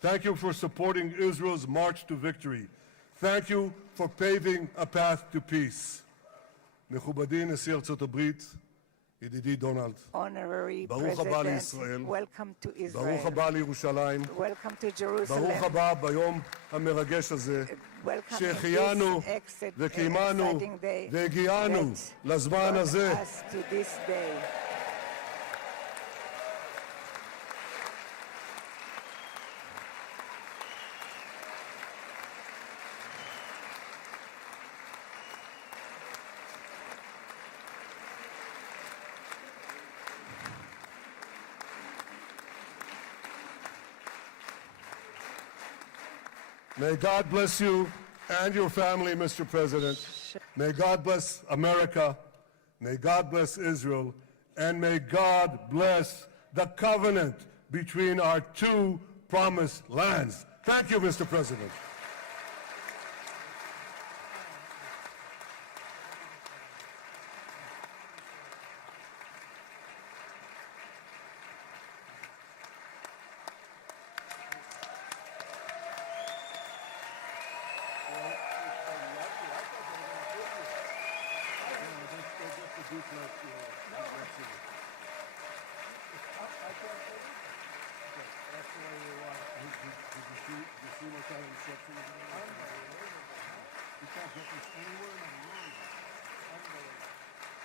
Thank you for supporting Israel's march to victory. Thank you for paving a path to peace. מכובדי נשיא ארצות הברית, ידידי דונלד, Honorary ברוך הבא President, לישראל, welcome to Israel. ברוך הבא לירושלים, Welcome to Jerusalem. ברוך הבא ביום המרגש הזה, Welcome שהחיינו in this וקיימנו exciting day והגיענו that לזמן brought הזה. us to this day. May God bless you and your family, Mr. President. May God bless America. May God bless Israel. And may God bless the covenant between our two promised lands. Thank you, Mr. President.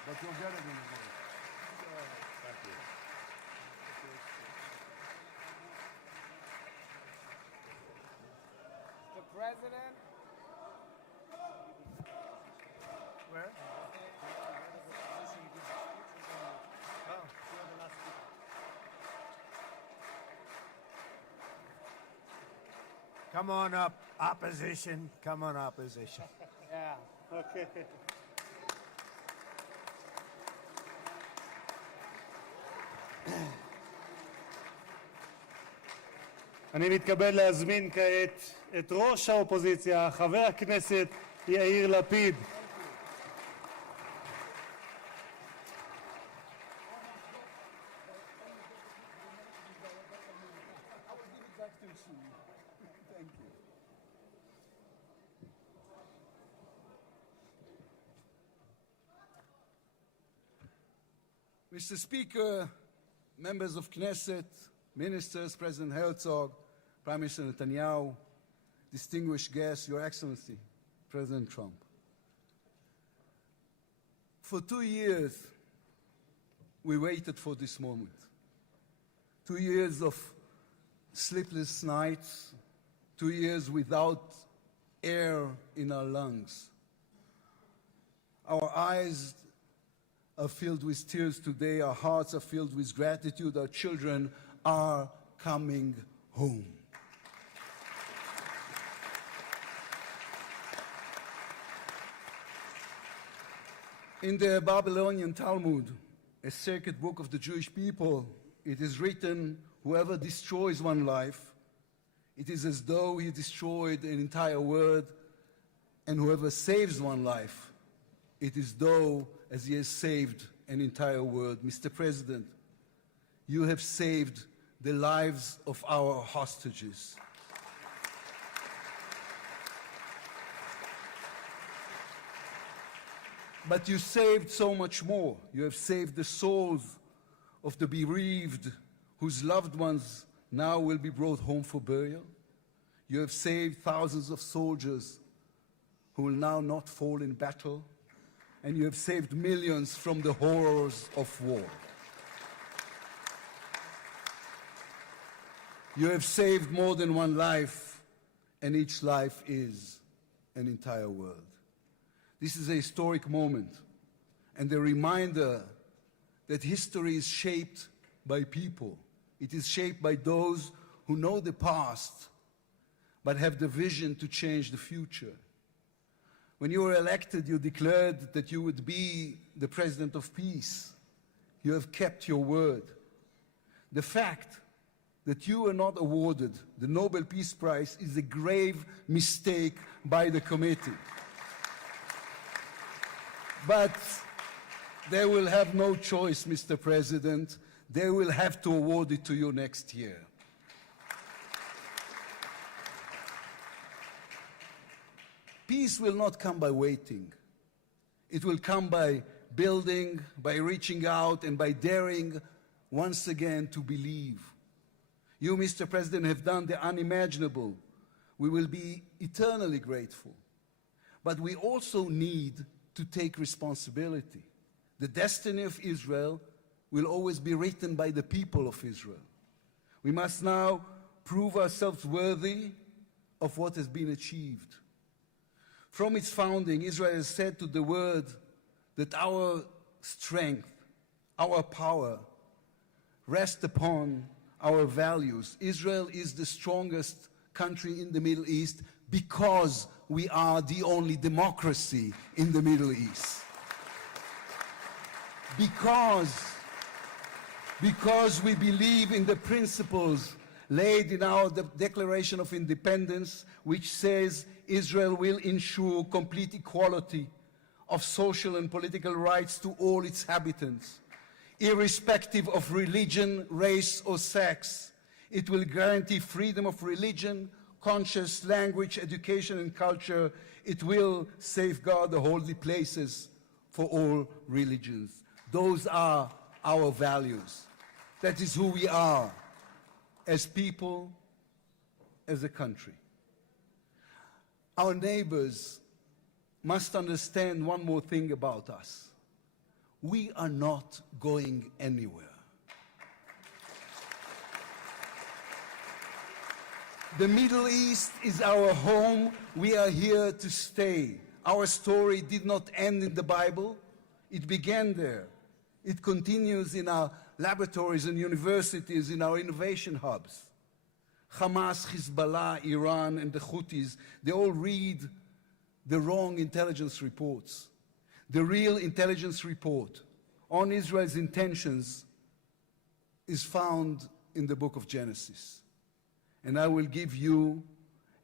But you'll get it in the morning. Thank you. The president. Where? Come on up, opposition. Come on, opposition. Yeah. Okay. אני מתכבד להזמין כעת את ראש האופוזיציה, חבר הכנסת יאיר לפיד. Mr. Speaker, members of Knesset, ministers, President Herzog, Prime Minister Netanyahu, distinguished guests, Your Excellency, President Trump. For 2 years, we waited for this moment. 2 years of sleepless nights, 2 years without air in our lungs. Our eyes are filled with tears today. Our hearts are filled with gratitude. Our children are coming home. In the Babylonian Talmud, a sacred book of the Jewish people, it is written, whoever destroys one life, it is as though he destroyed an entire world, and whoever saves one life, it is though as he has saved an entire world. Mr. President, you have saved the lives of our hostages. But you saved so much more. You have saved the souls of the bereaved whose loved ones now will be brought home for burial. You have saved thousands of soldiers who will now not fall in battle. And you have saved millions from the horrors of war. You have saved more than one life, and each life is an entire world. This is a historic moment and a reminder that history is shaped by people. It is shaped by those who know the past but have the vision to change the future. When you were elected, you declared that you would be the president of peace. You have kept your word. The fact that you were not awarded the Nobel Peace Prize is a grave mistake by the committee. But they will have no choice, Mr. President. They will have to award it to you next year. Peace will not come by waiting. It will come by building, by reaching out, and by daring once again to believe. You, Mr. President, have done the unimaginable. We will be eternally grateful. But we also need to take responsibility. The destiny of Israel will always be written by the people of Israel. We must now prove ourselves worthy of what has been achieved. From its founding, Israel has said to the world that our strength, our power, rest upon our values. Israel is the strongest country in the Middle East because we are the only democracy in the Middle East. Because we believe in the principles laid in our Declaration of Independence, which says Israel will ensure complete equality of social and political rights to all its inhabitants, irrespective of religion, race, or sex. It will guarantee freedom of religion, conscience, language, education, and culture. It will safeguard the holy places for all religions. Those are our values. That is who we are as people, as a country. Our neighbors must understand one more thing about us. We are not going anywhere. The Middle East is our home. We are here to stay. Our story did not end in the Bible. It began there. It continues in our laboratories and universities, in our innovation hubs. Hamas, Hezbollah, Iran, and the Houthis, they all read the wrong intelligence reports. The real intelligence report on Israel's intentions is found in the book of Genesis. And I will give you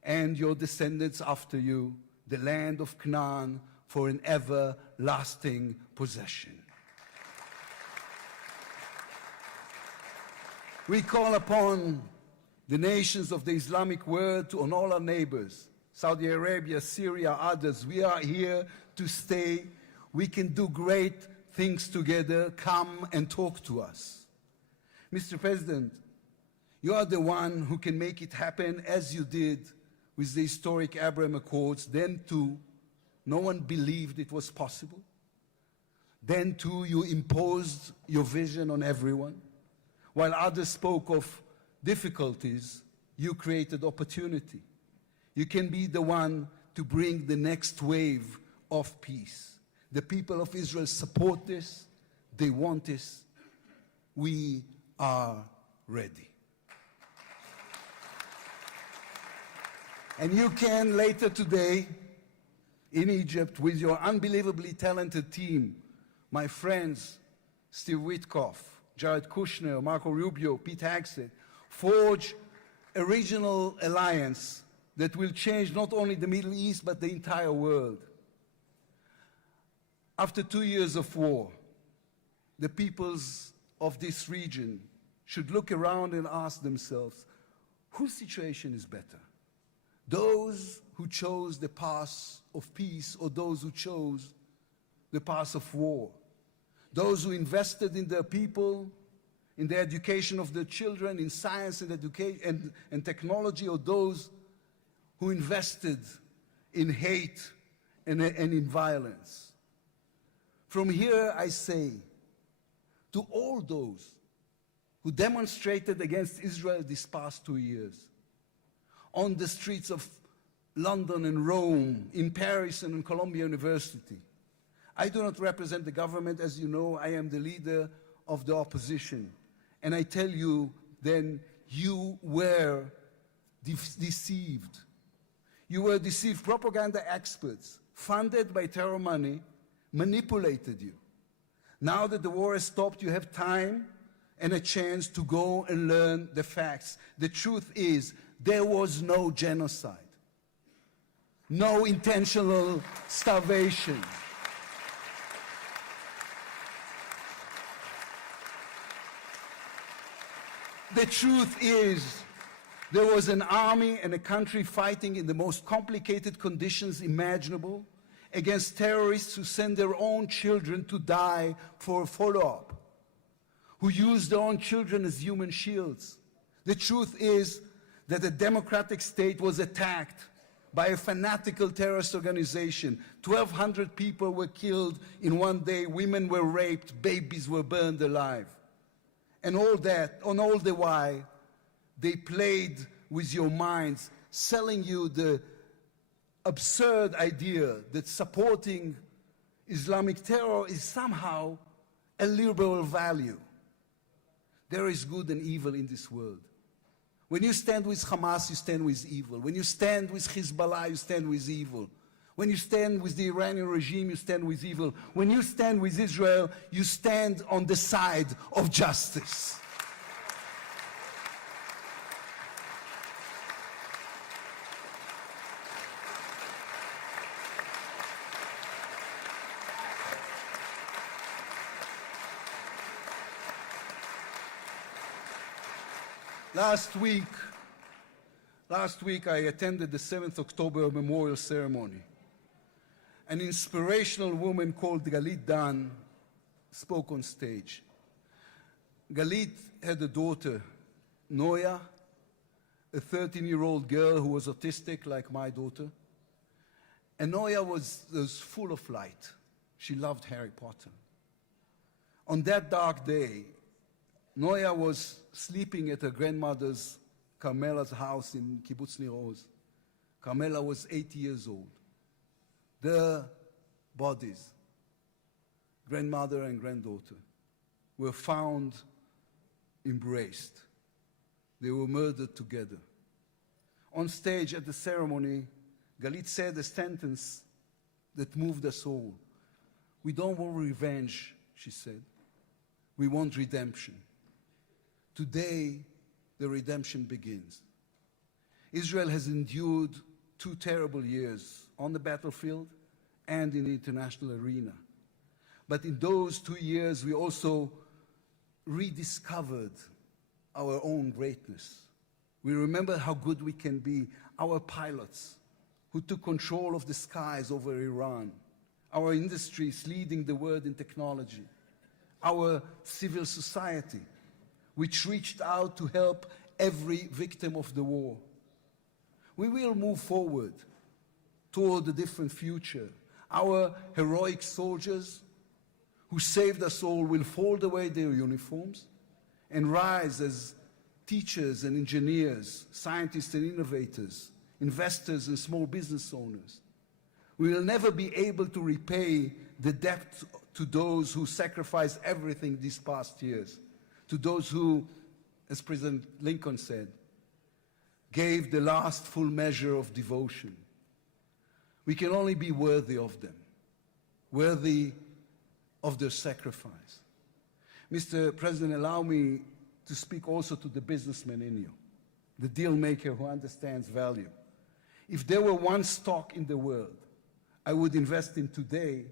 and your descendants after you the land of Canaan for an everlasting possession. We call upon the nations of the Islamic world and all our neighbors, Saudi Arabia, Syria, others. We are here to stay. We can do great things together. Come and talk to us. Mr. President, you are the one who can make it happen as you did with the historic Abraham Accords, then to No one believed it was possible. Then, too, you imposed your vision on everyone. While others spoke of difficulties, you created opportunity. You can be the one to bring the next wave of peace. The people of Israel support this. They want this. We are ready. And you can later today in Egypt with your unbelievably talented team, my friends Steve Witkoff, Jared Kushner, Marco Rubio, Pete Hegseth, forge a regional alliance that will change not only the Middle East but the entire world. After 2 years of war, the peoples of this region should look around and ask themselves, whose situation is better? Those who chose the path of peace or those who chose the path of war? Those who invested in their people, in the education of their children, in science and education and technology, or those who invested in hate and in violence? From here I say to all those who demonstrated against Israel these past 2 years, on the streets of London and Rome, in Paris and in Columbia University. I do not represent the government. As you know, I am the leader of the opposition. And I tell you, then, you were deceived. You were deceived. Propaganda experts, funded by terror money, manipulated you. Now that the war has stopped, you have time and a chance to go and learn the facts. The truth is, there was no genocide, no intentional starvation. The truth is, there was an army and a country fighting in the most complicated conditions imaginable against terrorists who send their own children to die for a follow-up, who use their own children as human shields. The truth is that a democratic state was attacked by a fanatical terrorist organization. 1,200 people were killed in one day, women were raped, babies were burned alive. And all that, on all the while, they played with your minds, selling you the absurd idea that supporting Islamic terror is somehow a liberal value. There is good and evil in this world. When you stand with Hamas, you stand with evil. When you stand with Hezbollah, you stand with evil. When you stand with the Iranian regime, you stand with evil. When you stand with Israel, you stand on the side of justice. Last week I attended the 7th October memorial ceremony. An inspirational woman called Galit Dan spoke on stage. Galit had a daughter, Noya, a 13-year-old girl who was autistic like my daughter. And Noya was full of light. She loved Harry Potter. On that dark day, Noya was sleeping at her grandmother's, Carmela's house in Kibbutz Nir Oz. Carmela was 80 years old. Their bodies, grandmother and granddaughter, were found embraced. They were murdered together. On stage at the ceremony, Galit said a sentence that moved us all. We don't want revenge, she said. We want redemption. Today, the redemption begins. Israel has endured 2 terrible years on the battlefield and in the international arena. But in those 2 years, we also rediscovered our own greatness. We remember how good we can be. Our pilots who took control of the skies over Iran, our industries leading the world in technology, our civil society, which reached out to help every victim of the war. We will move forward toward a different future. Our heroic soldiers who saved us all will fold away their uniforms and rise as teachers and engineers, scientists and innovators, investors and small business owners. We will never be able to repay the debt to those who sacrificed everything these past years, to those who, as President Lincoln said, gave the last full measure of devotion. We can only be worthy of them, worthy of their sacrifice. Mr. President, allow me to speak also to the businessman in you, the deal maker who understands value. If there were one stock in the world I would invest in today,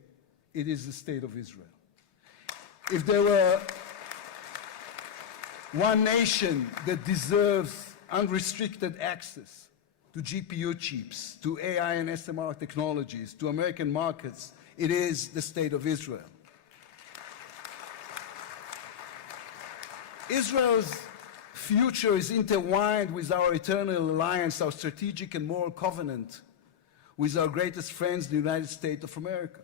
it is the State of Israel. If there were one nation that deserves unrestricted access to GPU chips, to AI and SMR technologies, to American markets, it is the State of Israel. Israel's future is intertwined with our eternal alliance, our strategic and moral covenant with our greatest friends, the United States of America.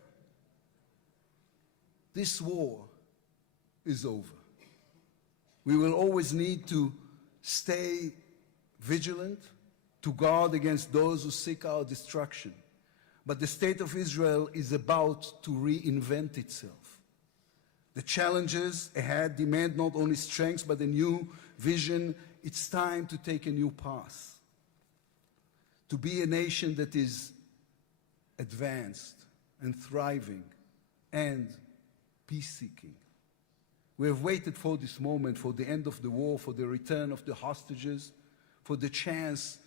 This war is over. We will always need to stay vigilant, to guard against those who seek our destruction. But the State of Israel is about to reinvent itself. The challenges ahead demand not only strength, but a new vision. It's time to take a new path, to be a nation that is advanced and thriving and peace-seeking. We have waited for this moment, for the end of the war, for the return of the hostages, for the chance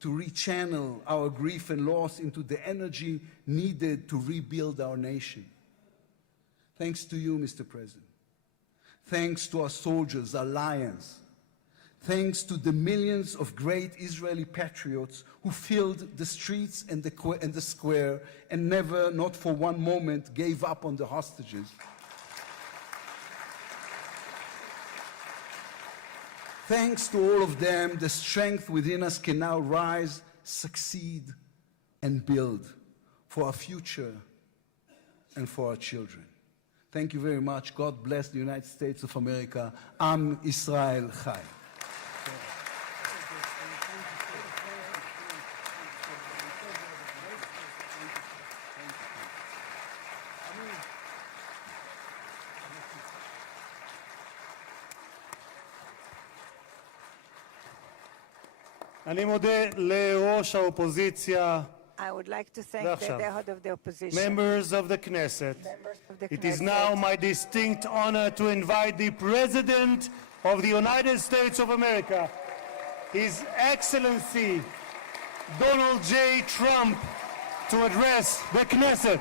to rechannel our grief and loss into the energy needed to rebuild our nation. Thanks to you, Mr. President. Thanks to our soldiers, our lions. Thanks to the millions of great Israeli patriots who filled the streets and the square and never, not for one moment, gave up on the hostages. Thanks to all of them, the strength within us can now rise, succeed, and build for our future and for our children. Thank you very much. God bless the United States of America. Am Israel Chai. אני מודה לראש האופוזיציה. I would like to thank the head of the opposition. Members of the Knesset. It is now my distinct honor to invite the President of the United States of America, His Excellency Donald J. Trump, to address the Knesset.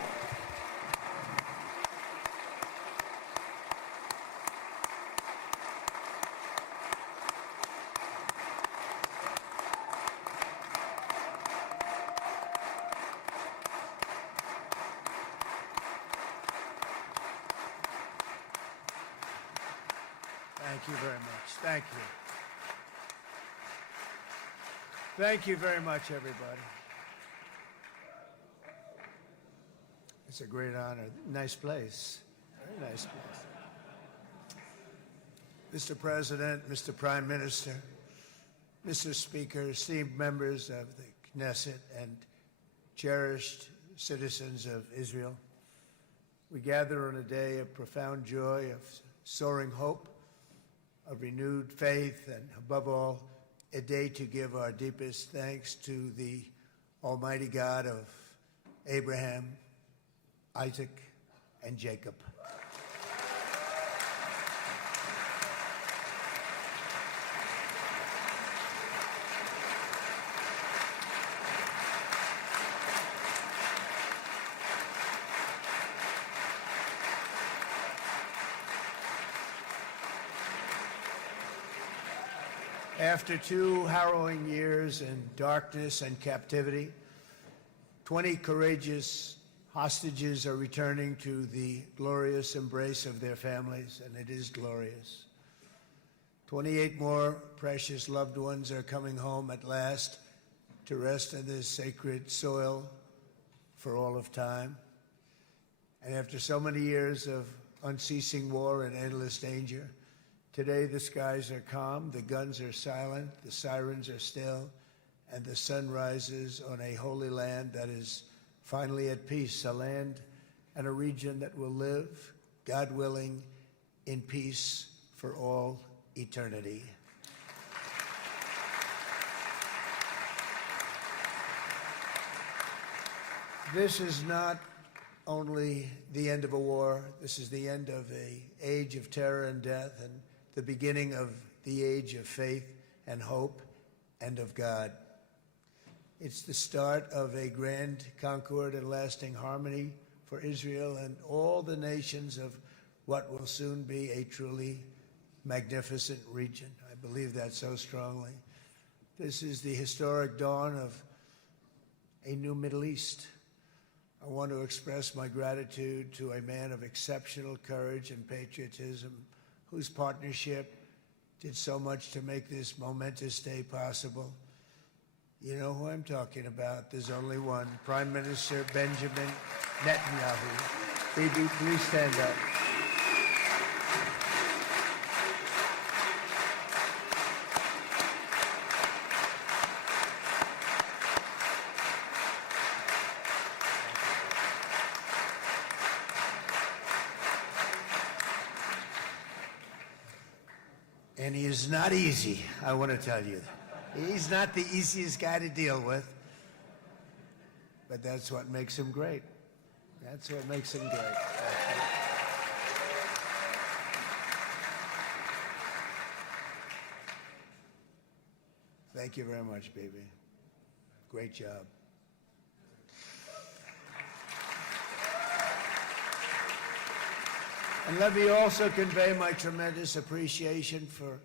Thank you very much. Thank you. Thank you very much, everybody. It's a great honor. Nice place. Very nice place. Mr. President, Mr. Prime Minister, Mr. Speaker, esteemed members of the Knesset and cherished citizens of Israel, we gather on a day of profound joy, of soaring hope, of renewed faith, and above all, a day to give our deepest thanks to the Almighty God of Abraham, Isaac, and Jacob. After 2 harrowing years in darkness and captivity, 20 courageous hostages are returning to the glorious embrace of their families, and it is glorious. 28 more precious loved ones are coming home at last to rest in this sacred soil for all of time. after so many years of unceasing war and endless danger, today the skies are calm, the guns are silent, the sirens are still, and the sun rises on a holy land that is finally at peace, a land and a region that will live, God willing, in peace for all eternity. This is not only the end of a war, this is the end of an age of terror and death and the beginning of the age of faith and hope and of God. It's the start of a grand concord and lasting harmony for Israel and all the nations of what will soon be a truly magnificent region. I believe that so strongly. This is the historic dawn of a new Middle East. I want to express my gratitude to a man of exceptional courage and patriotism, whose partnership did so much to make this momentous day possible. You know who I'm talking about. There's only one, Prime Minister Benjamin Netanyahu. Bibi, please stand up. And he is not easy, I want to tell you. He's not the easiest guy to deal with, but that's what makes him great. That's what makes him great. Thank you very much, baby. Great job. And let me also convey my tremendous appreciation for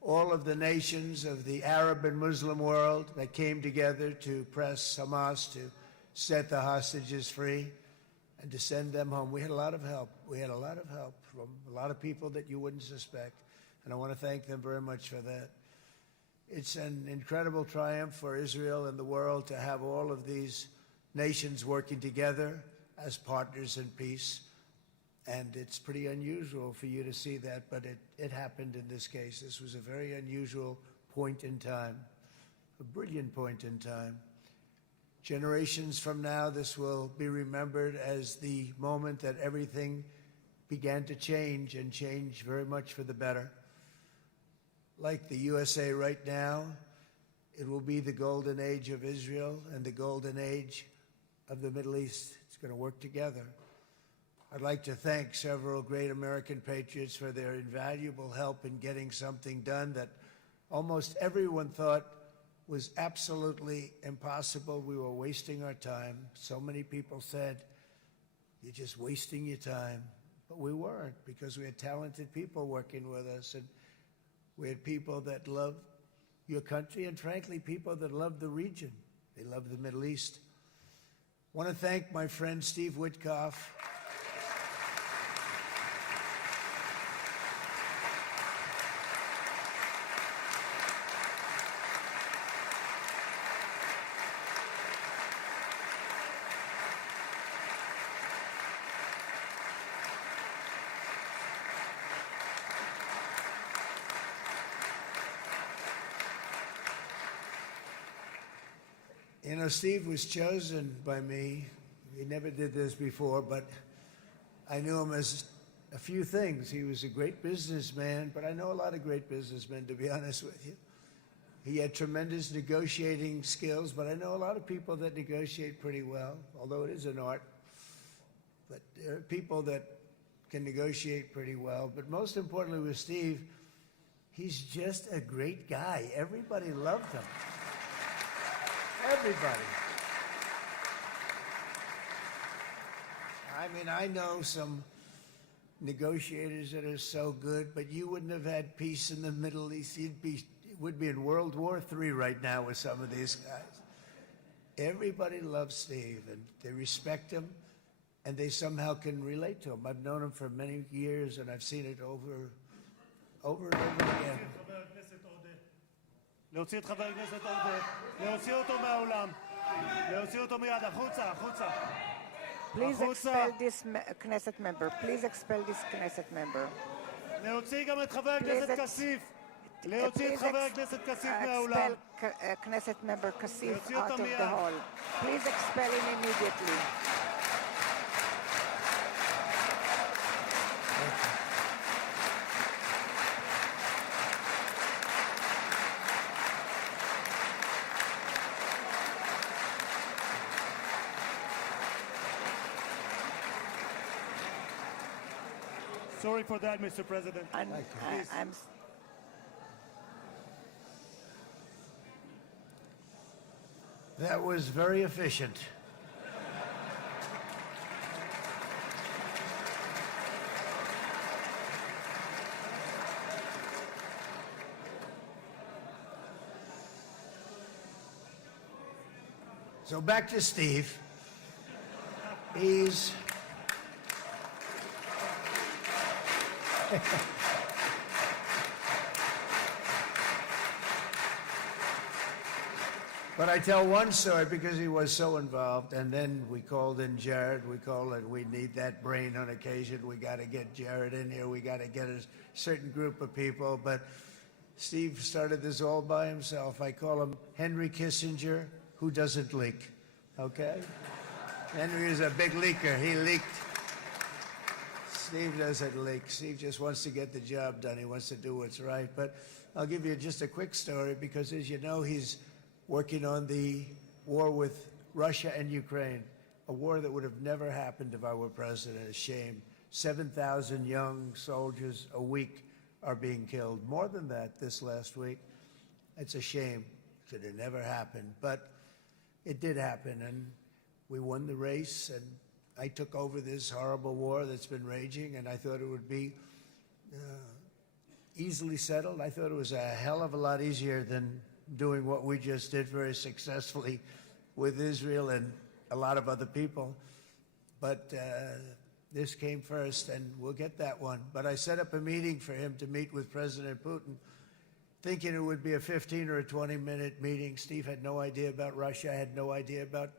all of the nations of the Arab and Muslim world that came together to press Hamas to set the hostages free and to send them home. We had a lot of help. We had a lot of help from a lot of people that you wouldn't suspect, and I want to thank them very much for that. It's an incredible triumph for Israel and the world to have all of these nations working together as partners in peace. And it's pretty unusual for you to see that, but it happened in this case. This was a very unusual point in time, a brilliant point in time. Generations from now, this will be remembered as the moment that everything began to change, and change very much for the better. Like the USA right now, it will be the golden age of Israel and the golden age of the Middle East. It's going to work together. I'd like to thank several great American patriots for their invaluable help in getting something done that almost everyone thought was absolutely impossible. We were wasting our time. So many people said, "You're just wasting your time." But we weren't, because we had talented people working with us, and we had people that loved your country, and frankly, people that loved the region. They loved the Middle East. I want to thank my friend Steve Witkoff. You know, Steve was chosen by me. He never did this before, but I knew him as a few things. He was a great businessman, but I know a lot of great businessmen, to be honest with you. He had tremendous negotiating skills, but I know a lot of people that negotiate pretty well, although it is an art. But there are people that can negotiate pretty well. But most importantly with Steve, he's just a great guy. Everybody loved him. Everybody. I mean, I know some negotiators that are so good, but you wouldn't have had peace in the Middle East. It would be in World War III right now with some of these guys. Everybody loves Steve, and they respect him, and they somehow can relate to him. I've known him for many years, and I've seen it over and over again. להוציא את חבר הכנסת עודה, להוציא אותו מהאולם, להוציא אותו מיד, החוצה, החוצה. Please החוצה. expel this Knesset member. Please expel this Knesset member. להוציא גם את חבר Please הכנסת כסיף. להוציא את חבר הכנסת כסיף מהאולם. expel Knesset member Kasif להוציא out אותו of the מיד. hall. Please expel him immediately. Sorry for that, Mr. President. I'm That was very efficient. So back to Steve. He's But I tell one story because he was so involved, and then we called in Jared. We called it, we need that brain on occasion. We got to get Jared in here. We got to get a certain group of people. But Steve started this all by himself. I call him Henry Kissinger, who doesn't leak, okay? Henry is a big leaker. He leaked. Steve doesn't leak. Steve just wants to get the job done. He wants to do what's right. But I'll give you just a quick story because, as you know, he's working on the war with Russia and Ukraine, a war that would have never happened if I were president. A shame. 7,000 young soldiers a week are being killed. More than that this last week. It's a shame. It should have never happened. But it did happen, and we won the race, and I took over this horrible war that's been raging, and I thought it would be easily settled. I thought it was a hell of a lot easier than doing what we just did very successfully with Israel and a lot of other people. But this came first, and we'll get that one. But I set up a meeting for him to meet with President Putin, thinking it would be a 15 or a 20-minute meeting. Steve had no idea about Russia, had no idea about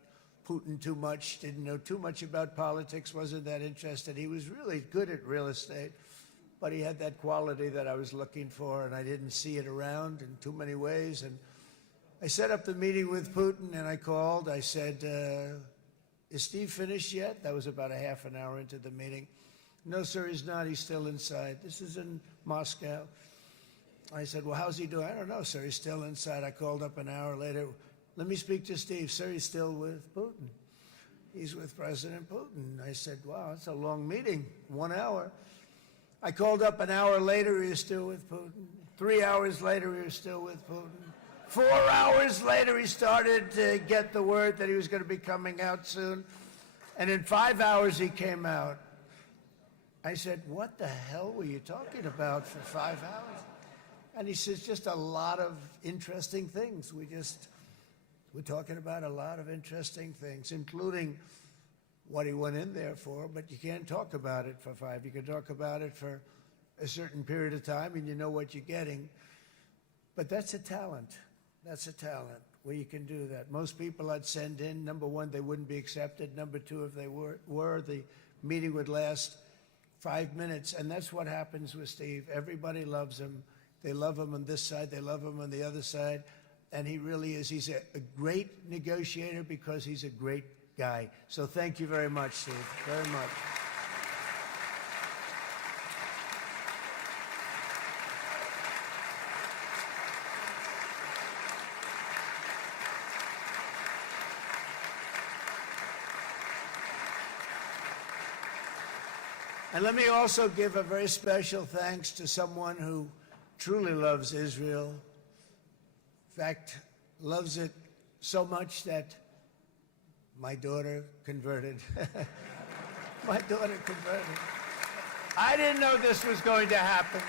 Putin too much, didn't know too much about politics, wasn't that interested. He was really good at real estate, but he had that quality that I was looking for, and I didn't see it around in too many ways. And I set up the meeting with Putin, and I called. I said, is Steve finished yet? That was about a half an hour into the meeting. No, sir, he's not. He's still inside. This is in Moscow. I said, well, how's he doing? I don't know, sir. He's still inside. I called up an hour later. Let me speak to Steve. Sir, he's still with Putin. He's with President Putin. I said, wow, that's a long meeting, 1 hour. I called up an hour later, he was still with Putin. 3 hours later, he was still with Putin. 4 hours later, he started to get the word that he was going to be coming out soon. And in 5 hours, he came out. I said, what the hell were you talking about for 5 hours? And he says, just a lot of interesting things. We're talking about a lot of interesting things, including what he went in there for, but you can't talk about it for 5. You can talk about it for a certain period of time, and you know what you're getting. But that's a talent. That's a talent, where you can do that. Most people I'd send in, number one, they wouldn't be accepted. Number two, if they were, the meeting would last 5 minutes, and that's what happens with Steve. Everybody loves him. They love him on this side. They love him on the other side. And he really is. He's a great negotiator because he's a great guy. So thank you very much, Steve, very much. And let me also give a very special thanks to someone who truly loves Israel. In fact, loves it so much that my daughter converted. My daughter converted. I didn't know this was going to happen.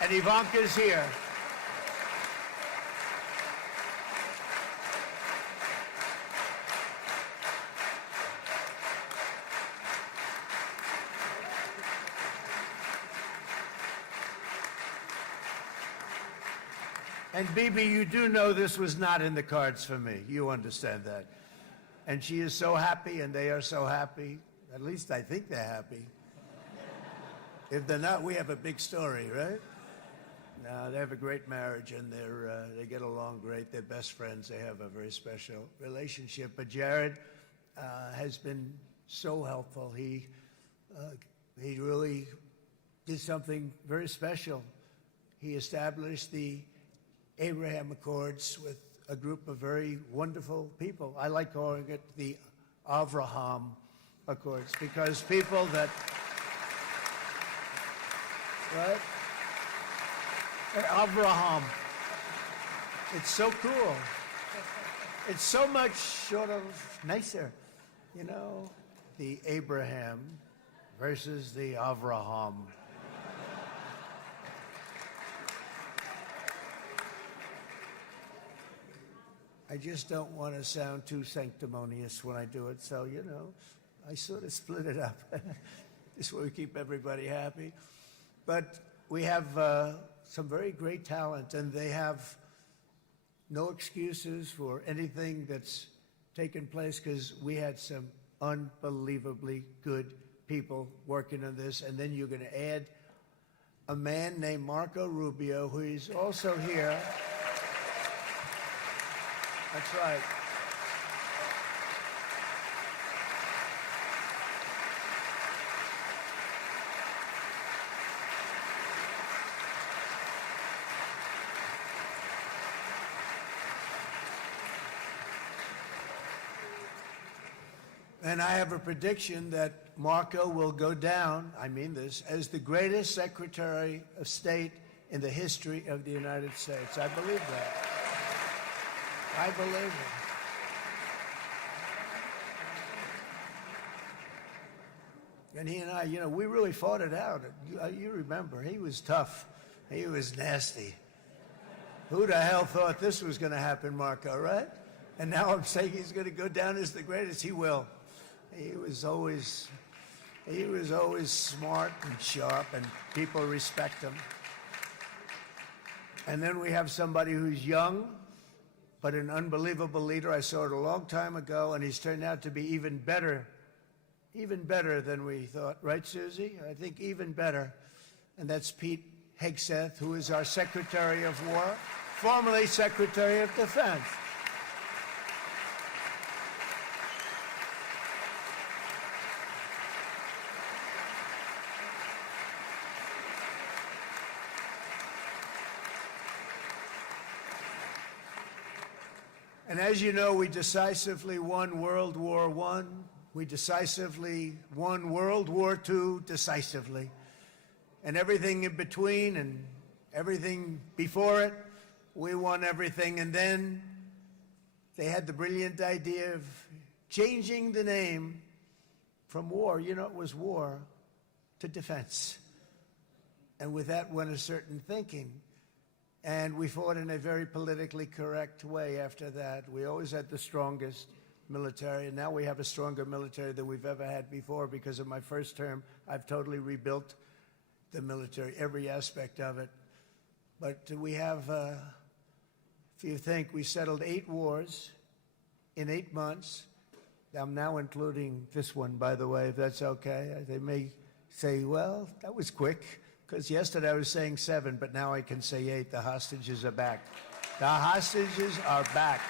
And Ivanka's here. And Bibi, you do know this was not in the cards for me. You understand that. And she is so happy, and they are so happy. At least I think they're happy. If they're not, we have a big story, right? No, they have a great marriage, and they get along great. They're best friends. They have a very special relationship. But Jared has been so helpful. He really did something very special. He established the Abraham Accords with a group of very wonderful people. I like calling it the Avraham Accords, because people that, right? Avraham. It's so cool. It's so much sort of nicer, you know, the Abraham versus the Avraham. I just don't want to sound too sanctimonious when I do it, so, you know, I sort of split it up. This way we keep everybody happy. But we have some very great talent, and they have no excuses for anything that's taken place, because we had some unbelievably good people working on this. And then you're going to add a man named Marco Rubio, who is also here. That's right. And I have a prediction that Marco will go down, I mean this, as the greatest Secretary of State in the history of the United States. I believe that. I believe it. And he and I, you know, we really fought it out. You remember, he was tough. He was nasty. Who the hell thought this was going to happen, Marco, right? And now I'm saying he's going to go down as the greatest. He will. He was always smart and sharp, and people respect him. And then we have somebody who's young, but an unbelievable leader. I saw it a long time ago, and he's turned out to be even better than we thought. Right, Susie? I think even better. And that's Pete Hegseth, who is our Secretary of War, formerly Secretary of Defense. And as you know, we decisively won World War I. We decisively won World War II decisively. And everything in between and everything before it, we won everything. And then they had the brilliant idea of changing the name from war, you know, it was war, to defense. And with that went a certain thinking. And we fought in a very politically correct way after that. We always had the strongest military, and now we have a stronger military than we've ever had before. Because of my first term, I've totally rebuilt the military, every aspect of it. But we have, if you think, we settled 8 wars in 8 months. I'm now including this one, by the way, if that's okay. They may say, well, that was quick. Because yesterday I was saying 7, but now I can say 8. The hostages are back. The hostages are back.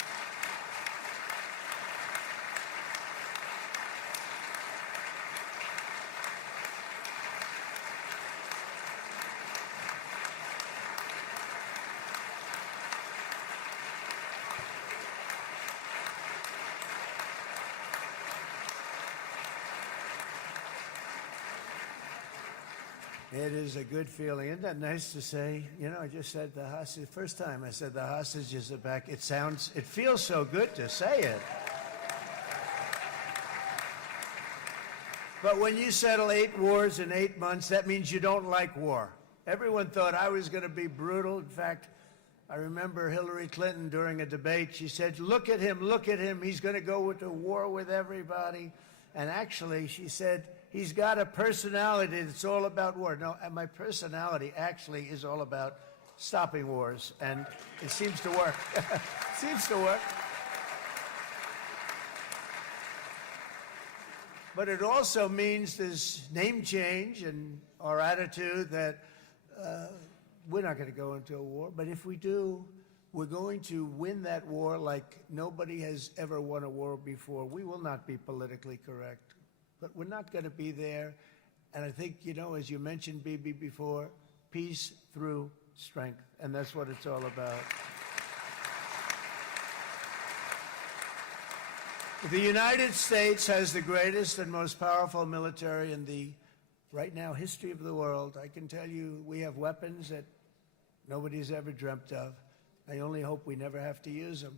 It is a good feeling. Isn't that nice to say? You know, I just said the hostage. First time I said the hostages are back. It feels so good to say it. But when you settle 8 wars in 8 months, that means you don't like war. Everyone thought I was going to be brutal. In fact, I remember Hillary Clinton during a debate, she said, look at him, he's going to go to war with everybody. And actually, she said, he's got a personality that's all about war. No, and my personality actually is all about stopping wars, and it seems to work. Seems to work. But it also means this name change in our attitude that we're not going to go into a war, but if we do, we're going to win that war like nobody has ever won a war before. We will not be politically correct, but we're not going to be there. And I think, you know, as you mentioned, Bibi, before, peace through strength, and that's what it's all about. The United States has the greatest and most powerful military in the, right now, history of the world. I can tell you we have weapons that nobody's ever dreamt of. I only hope we never have to use them.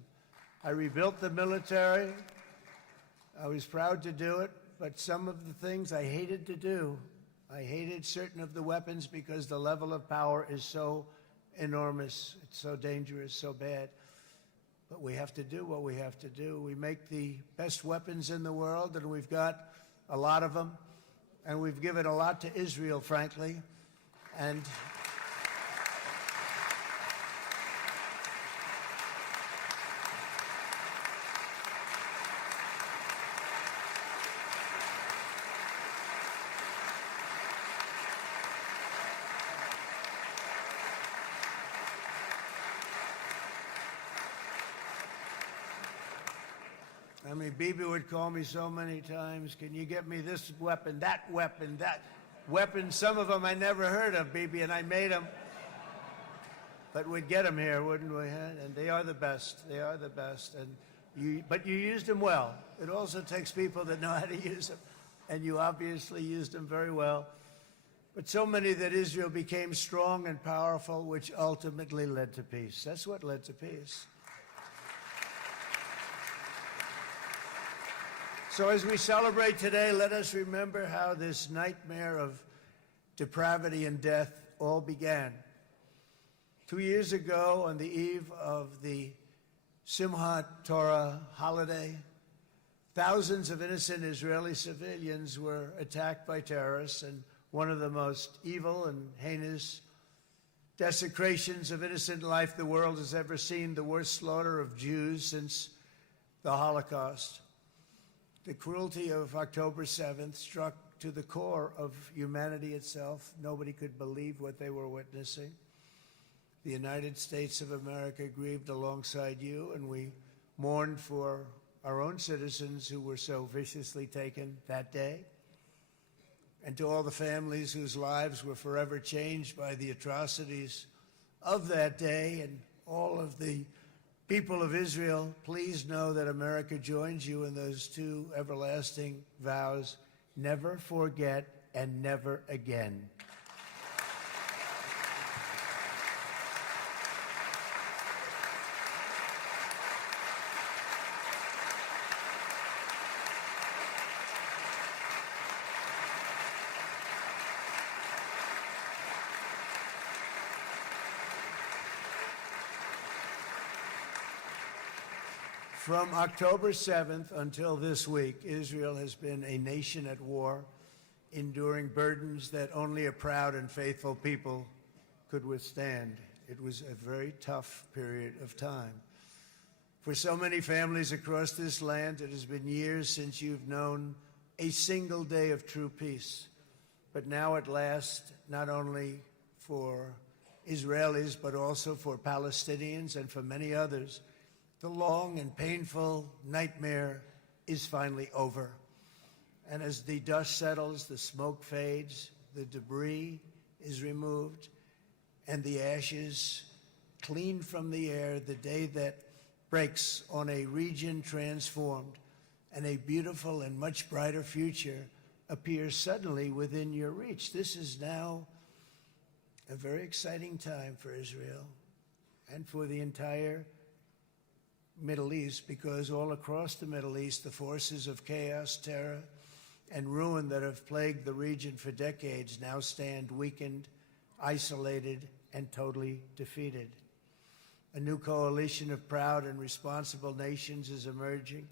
I rebuilt the military. I was proud to do it, but some of the things I hated to do. I hated certain of the weapons because the level of power is so enormous. It's so dangerous, so bad. But we have to do what we have to do. We make the best weapons in the world, and we've got a lot of them. And we've given a lot to Israel, frankly. And I mean, Bibi would call me so many times, can you get me this weapon, that weapon, that weapon? Some of them I never heard of, Bibi, and I made them. But we'd get them here, wouldn't we? Huh? And they are the best. They are the best. But you used them well. It also takes people that know how to use them. And you obviously used them very well. But so many that Israel became strong and powerful, which ultimately led to peace. That's what led to peace. So as we celebrate today, let us remember how this nightmare of depravity and death all began. 2 years ago, on the eve of the Simchat Torah holiday, thousands of innocent Israeli civilians were attacked by terrorists, and one of the most evil and heinous desecrations of innocent life the world has ever seen, the worst slaughter of Jews since the Holocaust. The cruelty of October 7th struck to the core of humanity itself. Nobody could believe what they were witnessing. The United States of America grieved alongside you, and we mourned for our own citizens who were so viciously taken that day. And to all the families whose lives were forever changed by the atrocities of that day, and all of the people of Israel, please know that America joins you in those two everlasting vows: never forget and never again. From October 7th until this week, Israel has been a nation at war, enduring burdens that only a proud and faithful people could withstand. It was a very tough period of time. For so many families across this land, it has been years since you've known a single day of true peace. But now at last, not only for Israelis, but also for Palestinians and for many others, the long and painful nightmare is finally over. And as the dust settles, the smoke fades, the debris is removed, and the ashes cleaned from the air, the day that breaks on a region transformed, and a beautiful and much brighter future appears suddenly within your reach. This is now a very exciting time for Israel and for the entire Middle East, because all across the Middle East, the forces of chaos, terror, and ruin that have plagued the region for decades now stand weakened, isolated, and totally defeated. A new coalition of proud and responsible nations is emerging,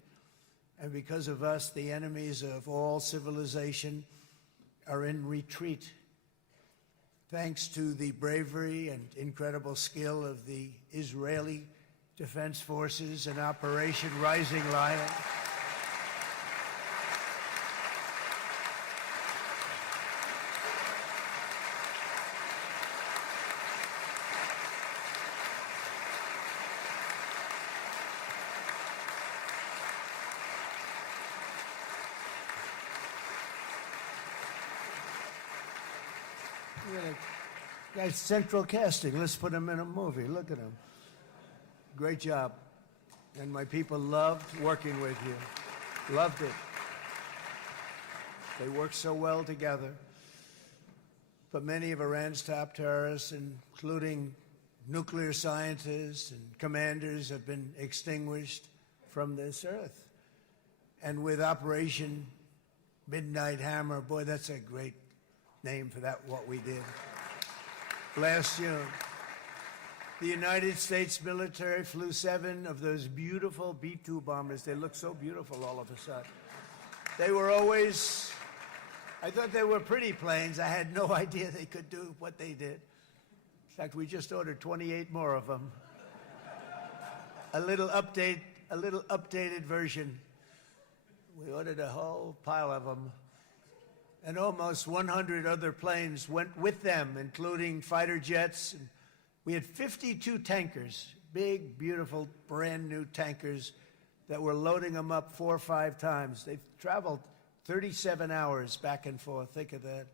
and because of us, the enemies of all civilization are in retreat. Thanks to the bravery and incredible skill of the Israeli Defense Forces and Operation Rising Lion, guy's central casting. Let's put him in a movie. Look at him. Great job. And my people loved working with you. Loved it. They worked so well together. But many of Iran's top terrorists, including nuclear scientists and commanders, have been extinguished from this earth. And with Operation Midnight Hammer, boy, that's a great name for that, what we did. Last June, the United States military flew 7 of those beautiful B-2 bombers. They look so beautiful all of a sudden. They were always, I thought they were pretty planes. I had no idea they could do what they did. In fact, we just ordered 28 more of them. A little updated version. We ordered a whole pile of them. And almost 100 other planes went with them, including fighter jets. We had 52 tankers, big, beautiful, brand new tankers that were loading them up 4 or 5 times. They've traveled 37 hours back and forth, think of that.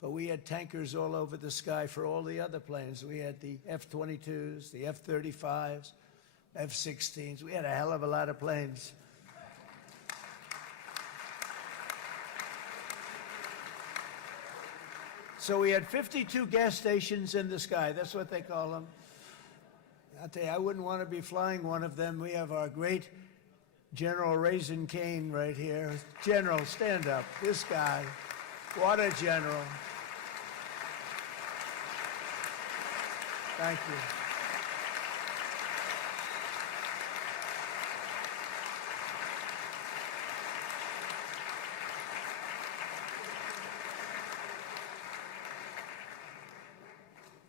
But we had tankers all over the sky for all the other planes. We had the F-22s, the F-35s, F-16s. We had a hell of a lot of planes. So we had 52 gas stations in the sky. That's what they call them. I'll tell you, I wouldn't want to be flying one of them. We have our great General Raisin Cain right here. General, stand up. This guy. What a general. Thank you.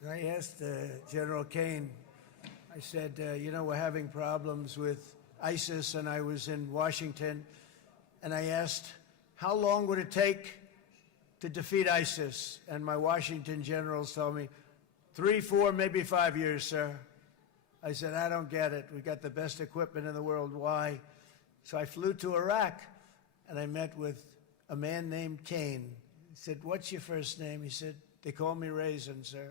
I asked General Cain, I said, you know, we're having problems with ISIS, and I was in Washington, and I asked, how long would it take to defeat ISIS? And my Washington generals told me, 3, 4, maybe 5 years, sir. I said, I don't get it. We got the best equipment in the world. Why? So I flew to Iraq, and I met with a man named Cain. He said, what's your first name? He said, they call me Raisin, sir.